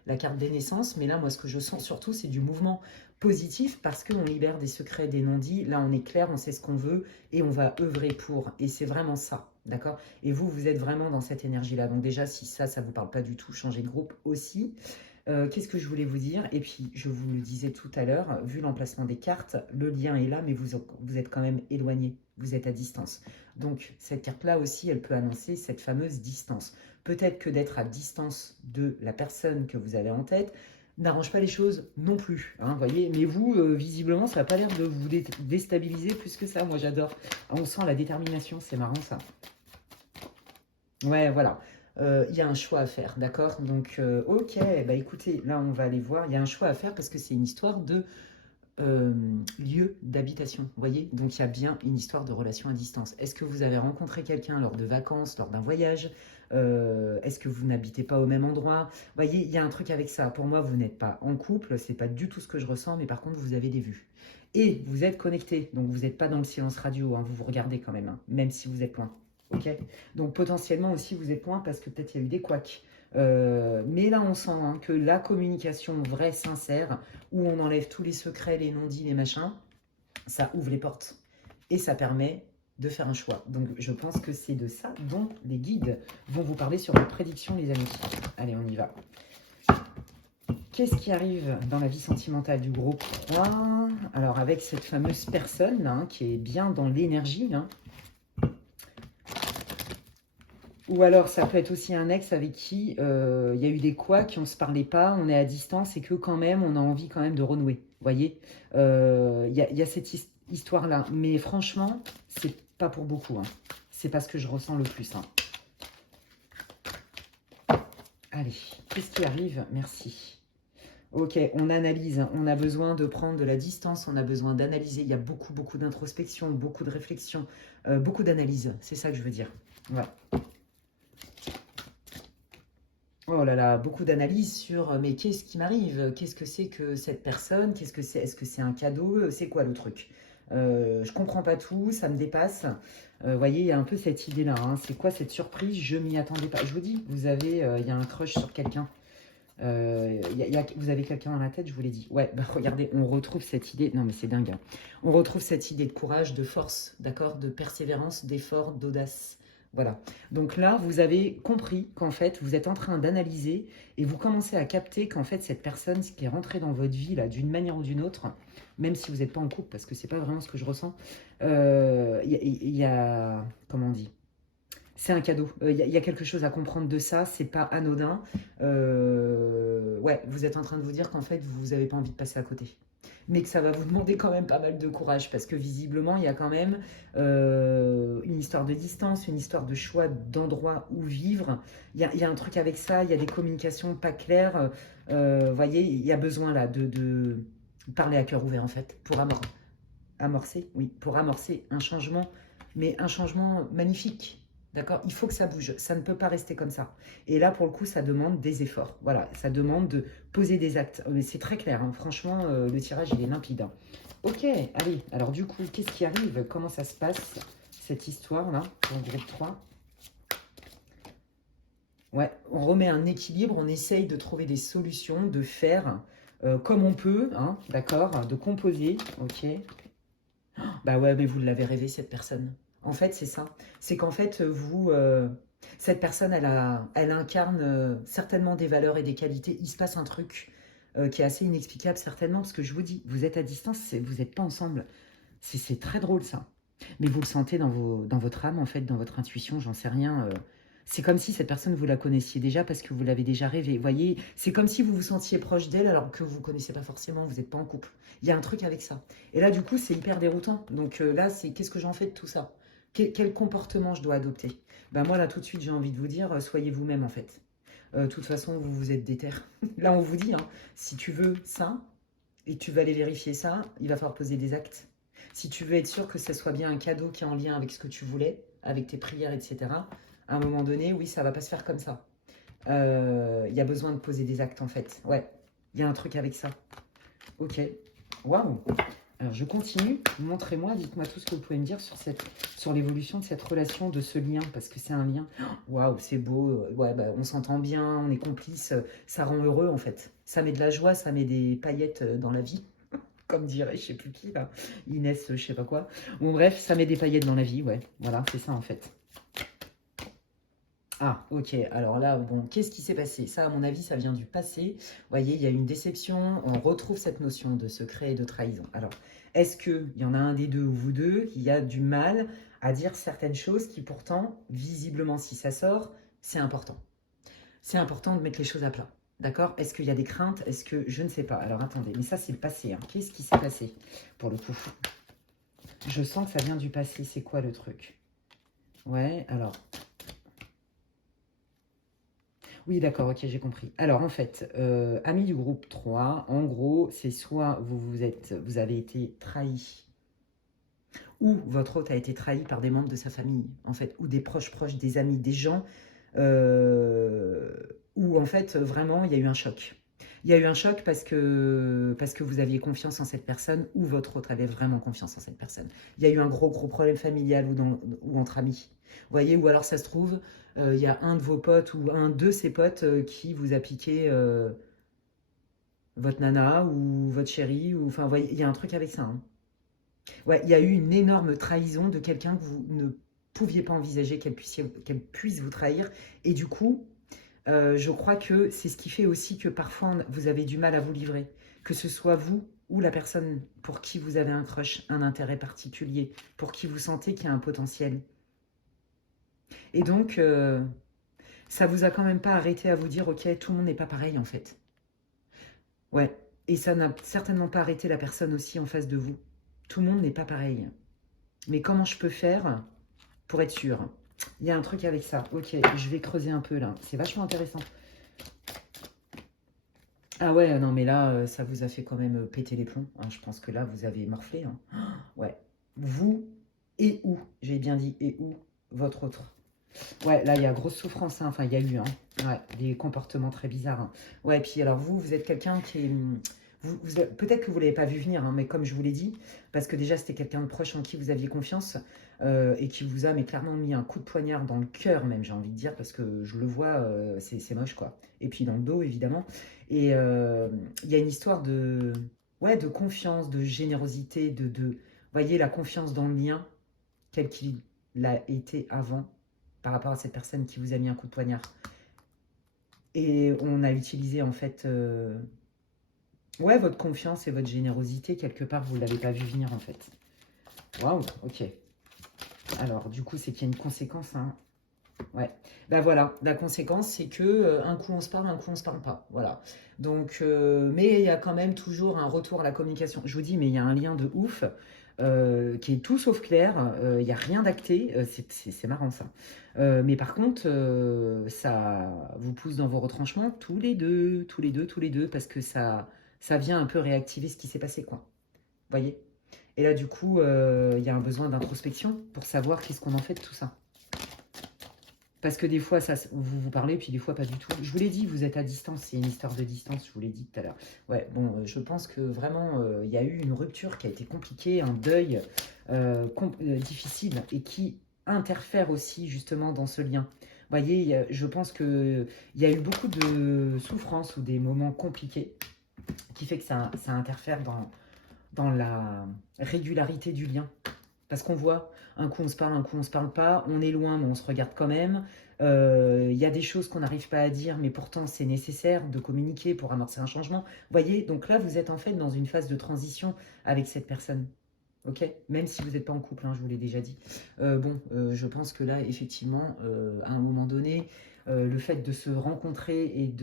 la carte des naissances. Mais là, moi, ce que je sens surtout, c'est du mouvement positif parce qu'on libère des secrets, des non-dits. Là, on est clair, on sait ce qu'on veut et on va œuvrer pour. Et c'est vraiment ça, d'accord? Et vous, vous êtes vraiment dans cette énergie-là. Donc déjà, si ça ne vous parle pas du tout, changez de groupe aussi. Qu'est-ce que je voulais vous dire? Et puis, je vous le disais tout à l'heure, vu l'emplacement des cartes, le lien est là, mais vous êtes quand même éloigné. Vous êtes à distance. Donc, cette carte-là aussi, elle peut annoncer cette fameuse distance. Peut-être que d'être à distance de la personne que vous avez en tête n'arrange pas les choses non plus. Hein, voyez. Mais vous, visiblement, ça n'a pas l'air de vous déstabiliser plus que ça. Moi, j'adore. On sent la détermination, c'est marrant ça. Ouais, voilà. Il y a un choix à faire, d'accord? Donc, ok, écoutez, là, on va aller voir. Il y a un choix à faire parce que c'est une histoire de lieu d'habitation, vous voyez? Donc, il y a bien une histoire de relation à distance. Est-ce que vous avez rencontré quelqu'un lors de vacances, lors d'un voyage? Est-ce que vous n'habitez pas au même endroit? Vous voyez, il y a un truc avec ça. Pour moi, vous n'êtes pas en couple, c'est pas du tout ce que je ressens, mais par contre, vous avez des vues. Et vous êtes connectés, donc vous n'êtes pas dans le silence radio, hein, vous vous regardez quand même, hein, même si vous êtes loin. Ok, donc potentiellement aussi vous êtes loin parce que peut-être il y a eu des couacs. Mais là on sent hein, que la communication vraie, sincère, où on enlève tous les secrets, les non-dits, les machins, ça ouvre les portes. Et ça permet de faire un choix. Donc je pense que c'est de ça dont les guides vont vous parler sur les prédictions les amis. Allez on y va. Qu'est-ce qui arrive dans la vie sentimentale du groupe 3? Alors avec cette fameuse personne hein, qui est bien dans l'énergie, hein. Ou alors, ça peut être aussi un ex avec qui il y a eu des couacs, on ne se parlait pas, on est à distance et que quand même, on a envie quand même de renouer. Vous voyez, il y a cette histoire-là. Mais franchement, c'est pas pour beaucoup. Hein. C'est pas ce que je ressens le plus. Hein. Allez, qu'est-ce qui arrive? Merci. Ok, on analyse, on a besoin de prendre de la distance, on a besoin d'analyser. Il y a beaucoup d'introspection, beaucoup de réflexion, beaucoup d'analyse. C'est ça que je veux dire. Voilà. Oh là là, beaucoup d'analyses sur mais qu'est-ce qui m'arrive? Qu'est-ce que c'est que cette personne? Qu'est-ce que c'est? Est-ce que c'est un cadeau? C'est quoi le truc? Je comprends pas tout, ça me dépasse. Vous voyez, il y a un peu cette idée-là. Hein. C'est quoi cette surprise? Je m'y attendais pas. Je vous dis, vous avez, il y a un crush sur quelqu'un. Vous avez quelqu'un dans la tête, je vous l'ai dit. Ouais, bah regardez, on retrouve cette idée. Non, mais c'est dingue. Hein. On retrouve cette idée de courage, de force, d'accord, de persévérance, d'effort, d'audace. Voilà. Donc là, vous avez compris qu'en fait, vous êtes en train d'analyser et vous commencez à capter qu'en fait, cette personne qui est rentrée dans votre vie là, d'une manière ou d'une autre, même si vous n'êtes pas en couple, parce que c'est pas vraiment ce que je ressens, il y a, comment on dit, c'est un cadeau. Y a quelque chose à comprendre de ça. C'est pas anodin. Ouais, vous êtes en train de vous dire qu'en fait, vous n'avez pas envie de passer à côté. Mais que ça va vous demander quand même pas mal de courage. Parce que visiblement, il y a quand même une histoire de distance, une histoire de choix d'endroit où vivre. Il y a un truc avec ça. Il y a des communications pas claires. Vous voyez, il y a besoin là de parler à cœur ouvert en fait. Pour amorcer, oui, pour amorcer un changement. Mais un changement magnifique. D'accord? Il faut que ça bouge. Ça ne peut pas rester comme ça. Et là, pour le coup, ça demande des efforts. Voilà, ça demande de poser des actes. Mais c'est très clair. Hein. Franchement, le tirage, il est limpide. Hein. Ok, allez. Alors, du coup, qu'est-ce qui arrive? Comment ça se passe, cette histoire-là, pour le groupe 3? Ouais, on remet un équilibre. On essaye de trouver des solutions, de faire comme on peut. Hein, d'accord? De composer. Ok. Bah ouais, mais vous l'avez rêvé, cette personne. En fait, c'est ça. C'est qu'en fait, vous, cette personne, elle incarne certainement des valeurs et des qualités. Il se passe un truc qui est assez inexplicable, certainement, parce que je vous dis, vous êtes à distance, vous n'êtes pas ensemble. C'est très drôle, ça. Mais vous le sentez dans votre âme, en fait, dans votre intuition, j'en sais rien. C'est comme si cette personne, vous la connaissiez déjà parce que vous l'avez déjà rêvé. Vous voyez, c'est comme si vous vous sentiez proche d'elle alors que vous ne connaissez pas forcément, vous n'êtes pas en couple. Il y a un truc avec ça. Et là, du coup, c'est hyper déroutant. Donc là, c'est qu'est-ce que j'en fais de tout ça? Quel comportement je dois adopter? Ben moi, là, tout de suite, j'ai envie de vous dire, soyez vous-même, en fait. De toute façon, vous vous êtes déter. Là, on vous dit, hein, si tu veux ça, et tu vas aller vérifier ça, il va falloir poser des actes. Si tu veux être sûr que ce soit bien un cadeau qui est en lien avec ce que tu voulais, avec tes prières, etc., à un moment donné, oui, ça va pas se faire comme ça. Il y a besoin de poser des actes, en fait. Ouais, il y a un truc avec ça. Ok. Waouh. Alors, je continue. Montrez-moi, dites-moi tout ce que vous pouvez me dire sur l'évolution de cette relation, de ce lien, parce que c'est un lien. Waouh, c'est beau. Ouais, bah, on s'entend bien, on est complices. Ça rend heureux, en fait. Ça met de la joie, ça met des paillettes dans la vie. Comme dirait, je sais plus qui, là. Inès, je sais pas quoi. Bon, bref, ça met des paillettes dans la vie, ouais. Voilà, c'est ça, en fait. Ah, ok. Alors là, bon, qu'est-ce qui s'est passé? Ça, à mon avis, ça vient du passé. Vous voyez, il y a une déception. On retrouve cette notion de secret et de trahison. Alors, est-ce qu'il y en a un des deux ou vous deux qui a du mal à dire certaines choses qui pourtant, visiblement, si ça sort, c'est important. C'est important de mettre les choses à plat. D'accord? Est-ce qu'il y a des craintes? Est-ce que... Je ne sais pas. Alors, attendez. Mais ça, c'est le passé. Hein. Qu'est-ce qui s'est passé, pour le coup? Je sens que ça vient du passé. C'est quoi le truc? Ouais, alors... Oui, d'accord, ok, j'ai compris. Alors, en fait, amis du groupe 3, en gros, c'est soit vous avez été trahi, ou votre hôte a été trahi par des membres de sa famille, en fait, ou des proches, des amis, des gens, où, en fait, vraiment, il y a eu un choc. Il y a eu un choc parce que vous aviez confiance en cette personne, ou votre hôte avait vraiment confiance en cette personne. Il y a eu un gros problème familial ou entre amis. Vous voyez, ou alors ça se trouve, il y a un de vos potes ou un de ses potes qui vous a piqué votre nana ou votre chérie. Ou, enfin, vous voyez, il y a un truc avec ça. Hein. Ouais, il y a eu une énorme trahison de quelqu'un que vous ne pouviez pas envisager qu'elle puisse vous trahir. Et du coup, je crois que c'est ce qui fait aussi que parfois vous avez du mal à vous livrer. Que ce soit vous ou la personne pour qui vous avez un crush, un intérêt particulier, pour qui vous sentez qu'il y a un potentiel. Et donc, Ça vous a quand même pas arrêté à vous dire, ok, tout le monde n'est pas pareil en fait. Ouais, et ça n'a certainement pas arrêté la personne aussi en face de vous. Tout le monde n'est pas pareil. Mais comment je peux faire pour être sûr? Il y a un truc avec ça. Ok, je vais creuser un peu là. C'est vachement intéressant. Ah ouais, non mais là, ça vous a fait quand même péter les plombs, hein. Je pense que là, vous avez morflé, hein. Ouais. Vous et où, j'ai bien dit, et où, votre autre. Ouais, là, il y a grosse souffrance, hein. Enfin, il y a eu, hein. Ouais, des comportements très bizarres, hein. Ouais, puis alors vous êtes quelqu'un qui est... peut-être que vous ne l'avez pas vu venir, hein, mais comme je vous l'ai dit, parce que déjà, c'était quelqu'un de proche en qui vous aviez confiance, et qui vous a mais clairement mis un coup de poignard dans le cœur, même, j'ai envie de dire, parce que je le vois, c'est moche, quoi. Et puis dans le dos, évidemment. Et il y a une histoire de, ouais, de confiance, de générosité, vous voyez, la confiance dans le lien, quel qu'il l'a été avant, par rapport à cette personne qui vous a mis un coup de poignard. Et on a utilisé, en fait, ouais, votre confiance et votre générosité, quelque part, vous ne l'avez pas vu venir, en fait. Waouh, ok. Alors, du coup, c'est qu'il y a une conséquence, hein. Ouais, ben voilà, la conséquence c'est que un coup on se parle, un coup on se parle pas, voilà. Donc, mais il y a quand même toujours un retour à la communication. Je vous dis, mais il y a un lien de ouf qui est tout sauf clair. Il n'y a rien d'acté, c'est marrant ça. Mais par contre, ça vous pousse dans vos retranchements tous les deux, tous les deux, tous les deux, parce que ça vient un peu réactiver ce qui s'est passé, quoi. Vous voyez? Et là, du coup, il y a un besoin d'introspection pour savoir qu'est-ce qu'on en fait de tout ça. Parce que des fois, ça, vous vous parlez, puis des fois, pas du tout. Je vous l'ai dit, vous êtes à distance, c'est une histoire de distance, je vous l'ai dit tout à l'heure. Ouais, bon, je pense que vraiment, il y a eu une rupture qui a été compliquée, un deuil difficile, et qui interfère aussi, justement, dans ce lien. Vous voyez, je pense qu'il y a eu beaucoup de souffrances ou des moments compliqués, qui fait que ça interfère dans la régularité du lien. Parce qu'on voit, un coup on se parle, un coup on se parle pas, on est loin mais on se regarde quand même. Il y a des choses qu'on n'arrive pas à dire, mais pourtant c'est nécessaire de communiquer pour amorcer un changement. Vous voyez, donc là vous êtes en fait dans une phase de transition avec cette personne. Ok, même si vous n'êtes pas en couple, hein, je vous l'ai déjà dit. Bon, je pense que là, effectivement, à un moment donné, le fait de se rencontrer et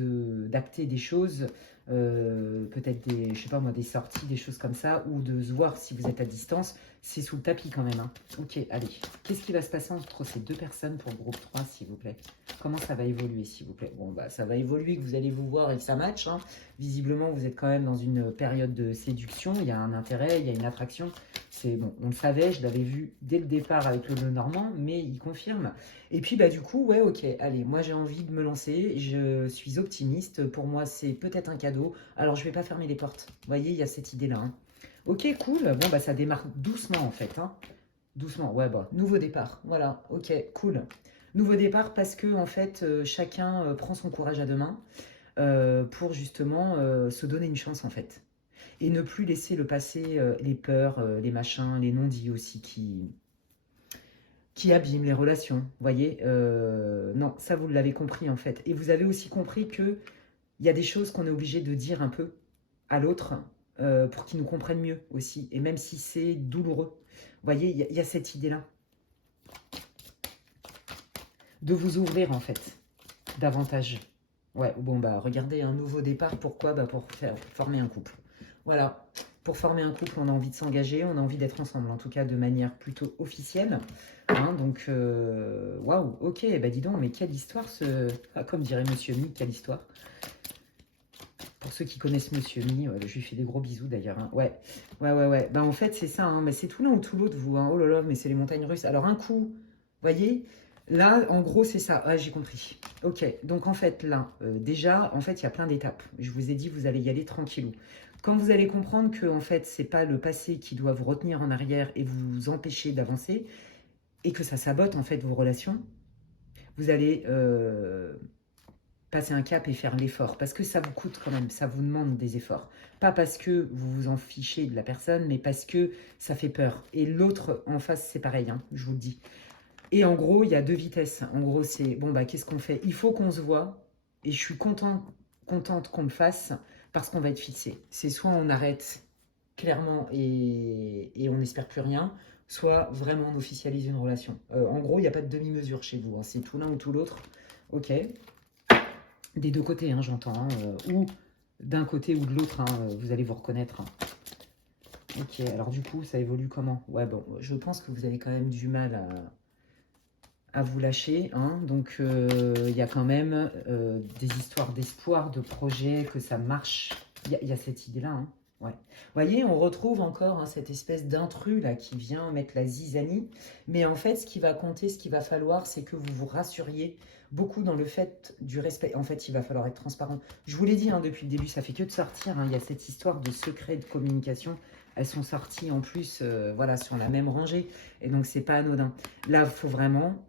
d'acter des choses, peut-être des, je sais pas moi, des sorties, des choses comme ça, ou de se voir si vous êtes à distance, c'est sous le tapis quand même, hein. Ok, allez. Qu'est-ce qui va se passer entre ces deux personnes pour le groupe 3, s'il vous plaît? Comment ça va évoluer, s'il vous plaît? Bon, bah, ça va évoluer, que vous allez vous voir et que ça match, hein. Visiblement, vous êtes quand même dans une période de séduction, il y a un intérêt, il y a une attraction. C'est bon, on le savait, je l'avais vu dès le départ avec le Normand, mais il confirme. Et puis, bah, du coup, ouais, ok, allez, moi j'ai envie de me lancer, je suis optimiste. Pour moi, c'est peut-être un cadeau. Alors, je vais pas fermer les portes. Vous voyez, il y a cette idée-là, hein. Ok, cool. Bon, bah, ça démarre doucement en fait, hein. Doucement, ouais, bah, nouveau départ. Voilà, ok, cool. Nouveau départ parce que, en fait, chacun prend son courage à deux mains pour justement se donner une chance, en fait. Et ne plus laisser le passé, les peurs, les machins, les non-dits aussi qui abîment les relations. Vous voyez, non, ça vous l'avez compris en fait. Et vous avez aussi compris que il y a des choses qu'on est obligé de dire un peu à l'autre pour qu'il nous comprenne mieux aussi. Et même si c'est douloureux. Vous voyez, il y a cette idée-là. De vous ouvrir en fait, davantage. Ouais, bon bah regardez, un nouveau départ, pourquoi? Bah pour former un couple. Voilà, pour former un couple, on a envie de s'engager, on a envie d'être ensemble, en tout cas de manière plutôt officielle. Hein, donc, waouh, ok, bah dis donc, mais quelle histoire ce... Ah, comme dirait Monsieur Mi, quelle histoire. Pour ceux qui connaissent Monsieur Mi, je lui fais des gros bisous d'ailleurs, hein. Ouais, ouais. Bah en fait, c'est ça, hein. Bah, c'est tout l'un ou tout l'autre, vous, hein. Oh là là, mais c'est les montagnes russes. Alors un coup, vous voyez, là, en gros, c'est ça. Ah, j'ai compris. Ok, donc en fait, là, déjà, en fait, il y a plein d'étapes. Je vous ai dit, vous allez y aller tranquillou. Quand vous allez comprendre que, en fait, c'est pas le passé qui doit vous retenir en arrière et vous empêcher d'avancer, et que ça sabote, en fait, vos relations, vous allez passer un cap et faire l'effort. Parce que ça vous coûte quand même, ça vous demande des efforts. Pas parce que vous vous en fichez de la personne, mais parce que ça fait peur. Et l'autre en face, c'est pareil, hein, je vous le dis. Et en gros, il y a deux vitesses. En gros, c'est, bon, bah, qu'est-ce qu'on fait? Il faut qu'on se voit, et je suis contente qu'on le fasse, parce qu'on va être fixé. C'est soit on arrête clairement et on n'espère plus rien, soit vraiment on officialise une relation. En gros, il n'y a pas de demi-mesure chez vous, hein, c'est tout l'un ou tout l'autre. Ok. Des deux côtés, hein, j'entends. Hein, ou d'un côté ou de l'autre, hein, vous allez vous reconnaître. Hein. Ok, alors du coup, ça évolue comment? Ouais, bon, je pense que vous avez quand même du mal à vous lâcher. Hein. Donc, il y a quand même des histoires d'espoir, de projets, que ça marche. Il y a cette idée-là. Hein. Ouais. Vous voyez, on retrouve encore hein, cette espèce d'intrus là qui vient mettre la zizanie. Mais en fait, ce qui va compter, ce qu'il va falloir, c'est que vous vous rassuriez beaucoup dans le fait du respect. En fait, il va falloir être transparent. Je vous l'ai dit hein, depuis le début, ça fait que de sortir. Hein. Il y a cette histoire de secret de communication. Elles sont sorties en plus voilà, sur la même rangée. Et donc, c'est pas anodin. Là, il faut vraiment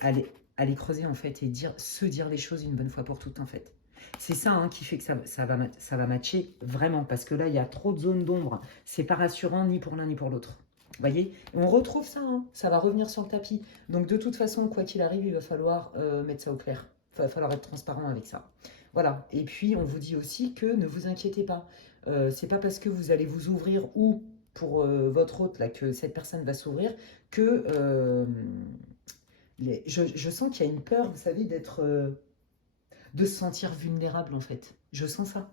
aller creuser en fait et se dire les choses une bonne fois pour toutes en fait. C'est ça hein, qui fait que ça va matcher vraiment parce que là, il y a trop de zones d'ombre. C'est pas rassurant ni pour l'un ni pour l'autre. Vous voyez, on retrouve ça, hein, ça va revenir sur le tapis. Donc de toute façon, quoi qu'il arrive, il va falloir mettre ça au clair. Il va falloir être transparent avec ça. Voilà, et puis on vous dit aussi que ne vous inquiétez pas. C'est pas parce que vous allez vous ouvrir ou pour votre hôte, là, que cette personne va s'ouvrir, que je sens qu'il y a une peur, vous savez, de se sentir vulnérable, en fait. Je sens ça.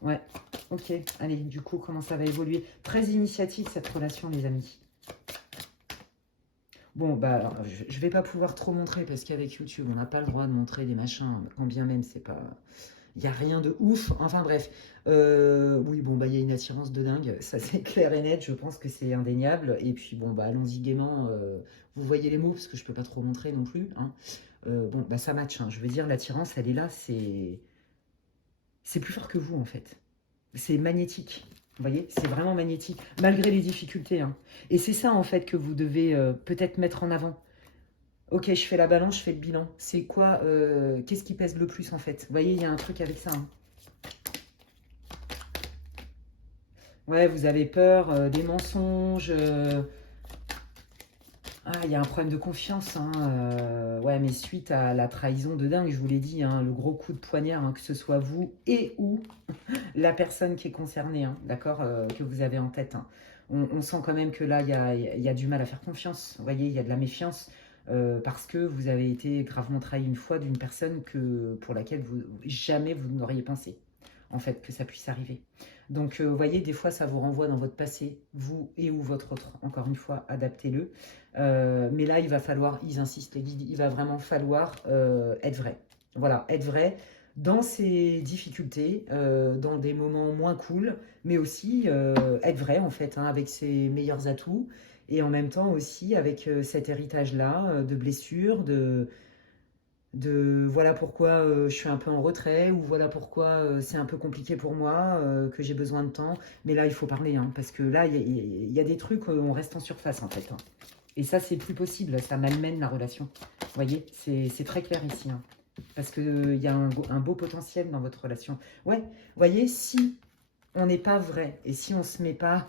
Ouais, ok. Allez, du coup, comment ça va évoluer? Très initiative, cette relation, les amis. Bon, bah, alors, je vais pas pouvoir trop montrer, parce qu'avec YouTube, on n'a pas le droit de montrer des machins, quand bien même, c'est pas... Il n'y a rien de ouf. Enfin bref. Oui, bon, bah il y a une attirance de dingue. Ça, c'est clair et net. Je pense que c'est indéniable. Et puis, bon, bah allons-y gaiement. Vous voyez les mots, parce que je peux pas trop montrer non plus. Hein. Bon, bah ça match. Hein. Je veux dire, l'attirance, elle est là. C'est plus fort que vous, en fait. C'est magnétique. Vous voyez, c'est vraiment magnétique. Malgré les difficultés. Hein. Et c'est ça, en fait, que vous devez peut-être mettre en avant. Ok, je fais la balance, je fais le bilan. C'est quoi, qu'est-ce qui pèse le plus en fait? Vous voyez, il y a un truc avec ça. Hein. Ouais, vous avez peur des mensonges. Ah, il y a un problème de confiance. Hein, ouais, mais suite à la trahison de dingue, je vous l'ai dit, hein, le gros coup de poignard, hein, que ce soit vous et ou la personne qui est concernée, hein, d'accord, que vous avez en tête. Hein. On sent quand même que là, il y a du mal à faire confiance. Vous voyez, il y a de la méfiance. Parce que vous avez été gravement trahi une fois d'une personne pour laquelle jamais vous n'auriez pensé, en fait, que ça puisse arriver. Donc, vous voyez, des fois, ça vous renvoie dans votre passé, vous et ou votre autre. Encore une fois, adaptez-le. Mais là, il va falloir, ils insistent, les guides, il va vraiment falloir être vrai. Voilà, être vrai dans ses difficultés, dans des moments moins cool, mais aussi être vrai, en fait, hein, avec ses meilleurs atouts. Et en même temps aussi avec cet héritage-là de blessures, de voilà pourquoi je suis un peu en retrait, ou voilà pourquoi c'est un peu compliqué pour moi, que j'ai besoin de temps. Mais là, il faut parler, hein, parce que là, il y a des trucs, on reste en surface en fait. Hein. Et ça, c'est plus possible, ça malmène la relation. Vous voyez, c'est très clair ici. Hein, parce qu'il y a un beau potentiel dans votre relation. Ouais, vous voyez, si on n'est pas vrai et si on ne se met pas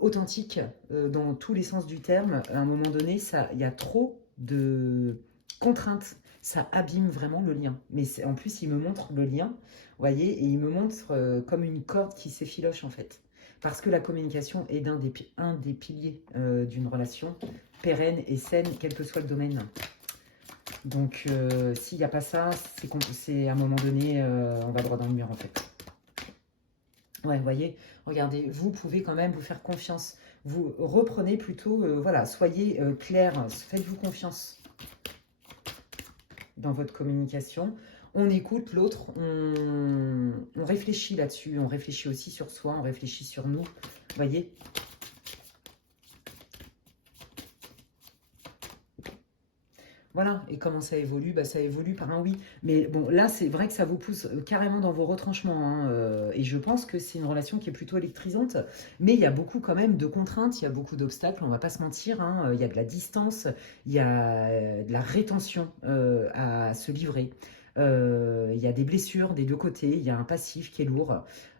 authentique dans tous les sens du terme, à un moment donné, il y a trop de contraintes. Ça abîme vraiment le lien. Mais en plus, il me montre le lien, vous voyez, et il me montre comme une corde qui s'effiloche en fait. Parce que la communication est un des piliers d'une relation pérenne et saine, quel que soit le domaine. Donc, s'il n'y a pas ça, c'est à un moment donné, on va droit dans le mur en fait. Ouais, vous voyez, regardez, vous pouvez quand même vous faire confiance. Vous reprenez plutôt, voilà, soyez clair, faites-vous confiance dans votre communication. On écoute l'autre, on réfléchit là-dessus, on réfléchit aussi sur soi, on réfléchit sur nous, vous voyez. Voilà, et comment ça évolue? Bah, ça évolue par un oui. Mais bon, là, c'est vrai que ça vous pousse carrément dans vos retranchements. Hein, et je pense que c'est une relation qui est plutôt électrisante. Mais il y a beaucoup quand même de contraintes, il y a beaucoup d'obstacles, on ne va pas se mentir. Hein, il y a de la distance, il y a de la rétention à se livrer. Il y a des blessures des deux côtés, il y a un passif qui est lourd.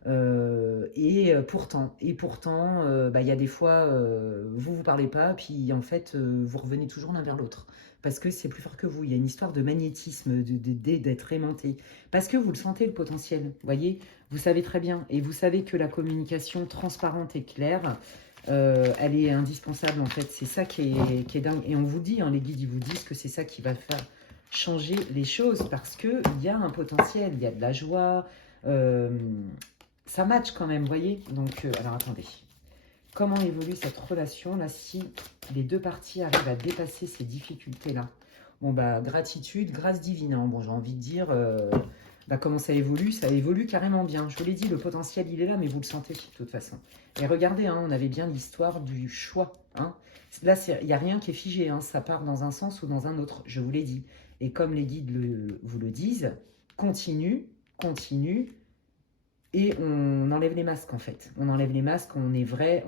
Et pourtant, bah, il y a des fois, vous ne vous parlez pas, puis en fait, vous revenez toujours l'un vers l'autre parce que c'est plus fort que vous. Il y a une histoire de magnétisme, d'être aimanté. Parce que vous le sentez, le potentiel. Vous voyez, vous savez très bien. Et vous savez que la communication transparente et claire, elle est indispensable en fait. C'est ça qui est dingue. Et on vous dit, hein, les guides, ils vous disent que c'est ça qui va faire changer les choses parce qu'il y a un potentiel, il y a de la joie. Ça match quand même, vous voyez. Donc, alors attendez. Comment évolue cette relation là si les deux parties arrivent à dépasser ces difficultés-là? Bon, bah, gratitude, grâce divine. Hein. Bon, j'ai envie de dire, bah, comment ça évolue? Ça évolue carrément bien. Je vous l'ai dit, le potentiel, il est là, mais vous le sentez de toute façon. Et regardez, hein, on avait bien l'histoire du choix. Hein. Là, il n'y a rien qui est figé. Hein. Ça part dans un sens ou dans un autre, je vous l'ai dit. Et comme les guides vous le disent, continue, continue. Et on enlève les masques, en fait. On enlève les masques, on est vrai,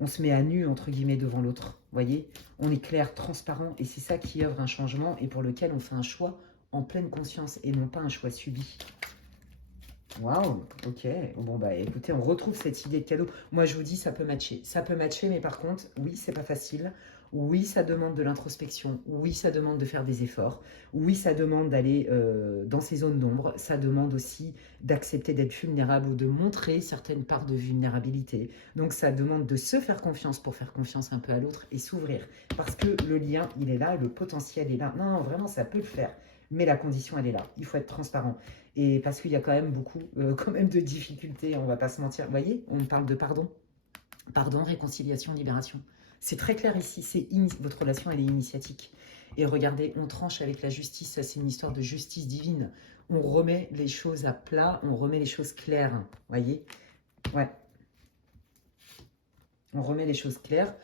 on se met à nu, entre guillemets, devant l'autre. Vous voyez? On est clair, transparent, et c'est ça qui œuvre un changement et pour lequel on fait un choix en pleine conscience et non pas un choix subi. Waouh, ok. Bon, bah écoutez, on retrouve cette idée de cadeau. Moi, je vous dis, ça peut matcher. Ça peut matcher, mais par contre, oui, c'est pas facile. Oui, ça demande de l'introspection. Oui, ça demande de faire des efforts. Oui, ça demande d'aller dans ces zones d'ombre. Ça demande aussi d'accepter d'être vulnérable ou de montrer certaines parts de vulnérabilité. Donc, ça demande de se faire confiance pour faire confiance un peu à l'autre et s'ouvrir. Parce que le lien, il est là, le potentiel est là. Non, vraiment, ça peut le faire. Mais la condition, elle est là. Il faut être transparent. Et parce qu'il y a quand même beaucoup quand même de difficultés, on ne va pas se mentir. Vous voyez, on parle de pardon. Pardon, réconciliation, libération. C'est très clair ici, votre relation, elle est initiatique. Et regardez, on tranche avec la justice, ça c'est une histoire de justice divine. On remet les choses à plat, on remet les choses claires. Vous voyez? Ouais. On remet les choses claires.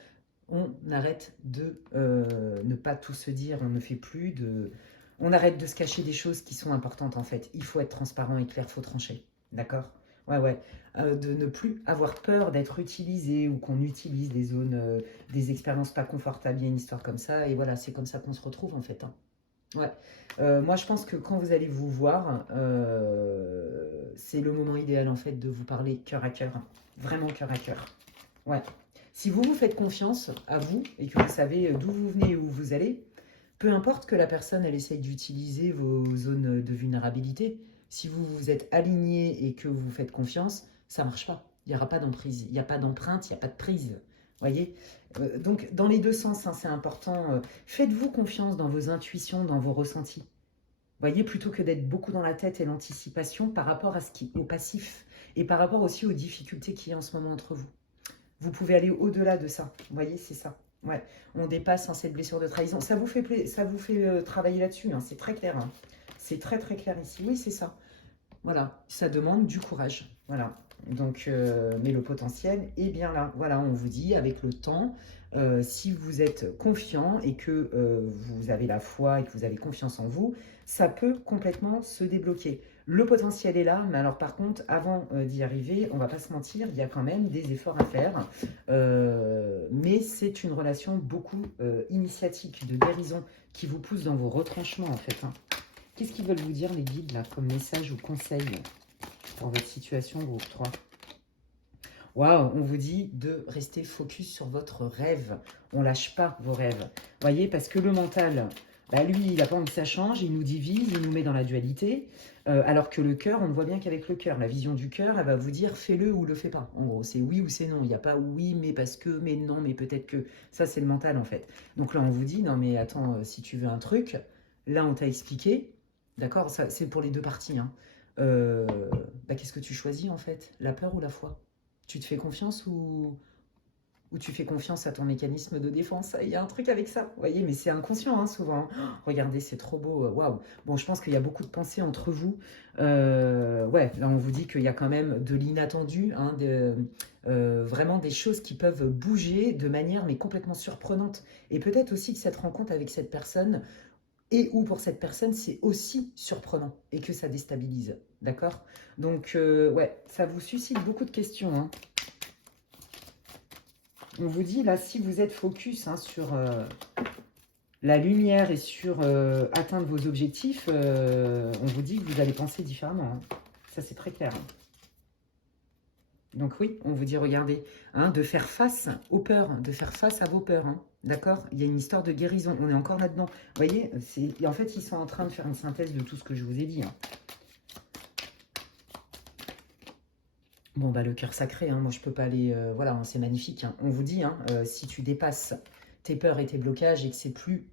On arrête de ne pas tout se dire, on ne fait plus de... On arrête de se cacher des choses qui sont importantes en fait. Il faut être transparent et clair, il faut trancher. D'accord? Ouais, ouais. De ne plus avoir peur d'être utilisé ou qu'on utilise des zones, des expériences pas confortables. Il y a une histoire comme ça et voilà, c'est comme ça qu'on se retrouve en fait. Hein. Ouais. Moi, je pense que quand vous allez vous voir, c'est le moment idéal en fait de vous parler cœur à cœur. Vraiment cœur à cœur. Ouais. Si vous vous faites confiance à vous et que vous savez d'où vous venez et où vous allez, peu importe que la personne elle essaye d'utiliser vos zones de vulnérabilité, si vous vous êtes aligné et que vous faites confiance, ça ne marche pas. Il n'y aura pas d'emprise, il n'y a pas d'empreinte, il n'y a pas de prise. Voyez. Donc dans les deux sens, hein, c'est important. Faites-vous confiance dans vos intuitions, dans vos ressentis. Voyez, plutôt que d'être beaucoup dans la tête et l'anticipation par rapport à ce qui est au passif et par rapport aussi aux difficultés qu'il y a en ce moment entre vous. Vous pouvez aller au-delà de ça. Vous voyez, c'est ça. Ouais, on dépasse hein, cette blessure de trahison. Ça vous fait travailler là-dessus. Hein, c'est très clair. Hein. C'est très très clair ici. Oui, c'est ça. Voilà, ça demande du courage. Voilà. Donc, mais le potentiel est bien là. Voilà, on vous dit avec le temps, si vous êtes confiant et que vous avez la foi et que vous avez confiance en vous, ça peut complètement se débloquer. Le potentiel est là, mais alors par contre, avant d'y arriver, on va pas se mentir, il y a quand même des efforts à faire. Mais c'est une relation beaucoup initiatique, de guérison, qui vous pousse dans vos retranchements en fait. Hein. Qu'est-ce qu'ils veulent vous dire les guides là, comme message ou conseil pour votre situation groupe 3? Waouh, on vous dit de rester focus sur votre rêve. On lâche pas vos rêves. Voyez, parce que le mental, bah lui, il n'a pas envie que ça change, il nous divise, il nous met dans la dualité. Alors que le cœur, on ne voit bien qu'avec le cœur. La vision du cœur, elle va vous dire fais-le ou le fais pas. En gros, c'est oui ou c'est non. Il n'y a pas oui, mais parce que, mais non, mais peut-être que. Ça, c'est le mental en fait. Donc là, on vous dit non, mais attends, si tu veux un truc, là, on t'a expliqué. D'accord, ça c'est pour les deux parties. Hein. Bah, qu'est-ce que tu choisis en fait? La peur ou la foi? Tu te fais confiance ou tu fais confiance à ton mécanisme de défense? Il y a un truc avec ça, vous voyez, mais c'est inconscient hein, souvent. Oh, regardez, c'est trop beau, waouh. Bon, je pense qu'il y a beaucoup de pensées entre vous. Ouais, là on vous dit qu'il y a quand même de l'inattendu, hein, vraiment des choses qui peuvent bouger de manière mais complètement surprenante. Et peut-être aussi que cette rencontre avec cette personne et ou pour cette personne, c'est aussi surprenant et que ça déstabilise. D'accord? Donc, ouais, ça vous suscite beaucoup de questions. Hein. On vous dit, là, si vous êtes focus hein, sur la lumière et sur atteindre vos objectifs, on vous dit que vous allez penser différemment. Hein. Ça, c'est très clair. Hein. Donc oui, on vous dit, regardez, hein, de faire face aux peurs, de faire face à vos peurs. Hein. D'accord? Il y a une histoire de guérison. On est encore là-dedans. Vous voyez, en fait, ils sont en train de faire une synthèse de tout ce que je vous ai dit. Hein. Bon, bah, le cœur sacré, hein, moi, je peux pas aller... voilà, hein, c'est magnifique, hein. On vous dit, hein, si tu dépasses tes peurs et tes blocages et que c'est plus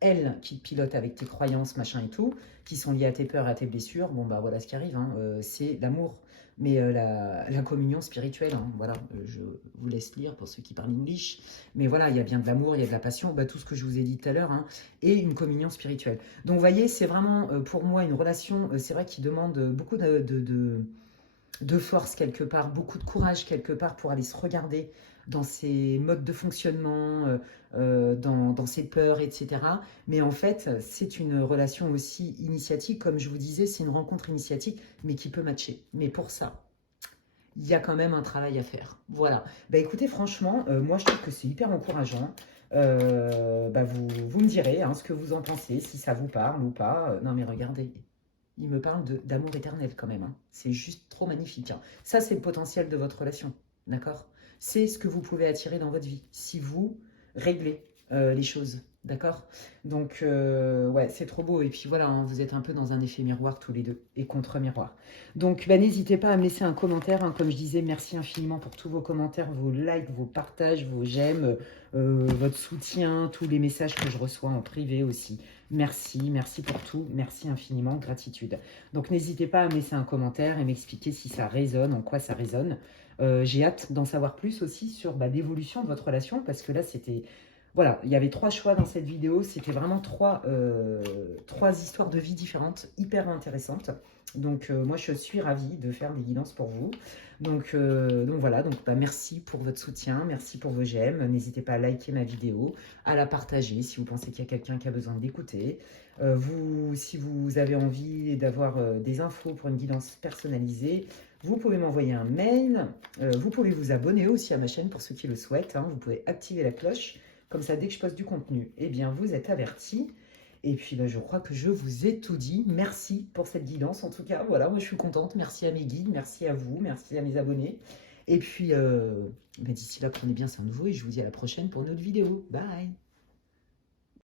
elle qui te pilote avec tes croyances, machin et tout, qui sont liées à tes peurs, à tes blessures, bon, bah, voilà ce qui arrive, hein, c'est l'amour. Mais la communion spirituelle, hein, voilà, je vous laisse lire pour ceux qui parlent English. Mais voilà, il y a bien de l'amour, il y a de la passion, bah, tout ce que je vous ai dit tout à l'heure, hein, et une communion spirituelle. Donc, vous voyez, c'est vraiment, pour moi, une relation, c'est vrai, qui demande beaucoup de force quelque part, beaucoup de courage quelque part pour aller se regarder dans ses modes de fonctionnement, dans ses peurs, etc. Mais en fait, c'est une relation aussi initiatique. Comme je vous disais, c'est une rencontre initiatique, mais qui peut matcher. Mais pour ça, il y a quand même un travail à faire. Voilà. Bah écoutez, franchement, moi je trouve que c'est hyper encourageant. Bah vous me direz hein, ce que vous en pensez, si ça vous parle ou pas. Non mais regardez, il me parle d'amour éternel quand même, hein. C'est juste trop magnifique, hein. Ça, c'est le potentiel de votre relation, d'accord? C'est ce que vous pouvez attirer dans votre vie, si vous réglez les choses, d'accord? Donc, ouais, c'est trop beau. Et puis voilà, hein, vous êtes un peu dans un effet miroir tous les deux, et contre-miroir. Donc, bah, n'hésitez pas à me laisser un commentaire, hein. Comme je disais, merci infiniment pour tous vos commentaires, vos likes, vos partages, vos j'aime, votre soutien, tous les messages que je reçois en privé aussi. Merci, merci pour tout, merci infiniment, gratitude. Donc n'hésitez pas à me laisser un commentaire et m'expliquer si ça résonne, en quoi ça résonne. J'ai hâte d'en savoir plus aussi sur l'évolution de votre relation, parce que là c'était... Voilà, il y avait 3 choix dans cette vidéo, c'était vraiment 3 histoires de vie différentes, hyper intéressantes. Donc moi je suis ravie de faire des guidances pour vous. Donc voilà, donc merci pour votre soutien, merci pour vos j'aime. N'hésitez pas à liker ma vidéo, à la partager si vous pensez qu'il y a quelqu'un qui a besoin de l'écouter. Si vous avez envie d'avoir des infos pour une guidance personnalisée, vous pouvez m'envoyer un mail. Vous pouvez vous abonner aussi à ma chaîne pour ceux qui le souhaitent, hein. Vous pouvez activer la cloche, comme ça dès que je poste du contenu, eh bien vous êtes avertis. Et puis je crois que je vous ai tout dit. Merci pour cette guidance. En tout cas, voilà, moi je suis contente. Merci à mes guides, merci à vous, merci à mes abonnés. Et puis, d'ici là, prenez bien soin de vous et je vous dis à la prochaine pour une autre vidéo. Bye!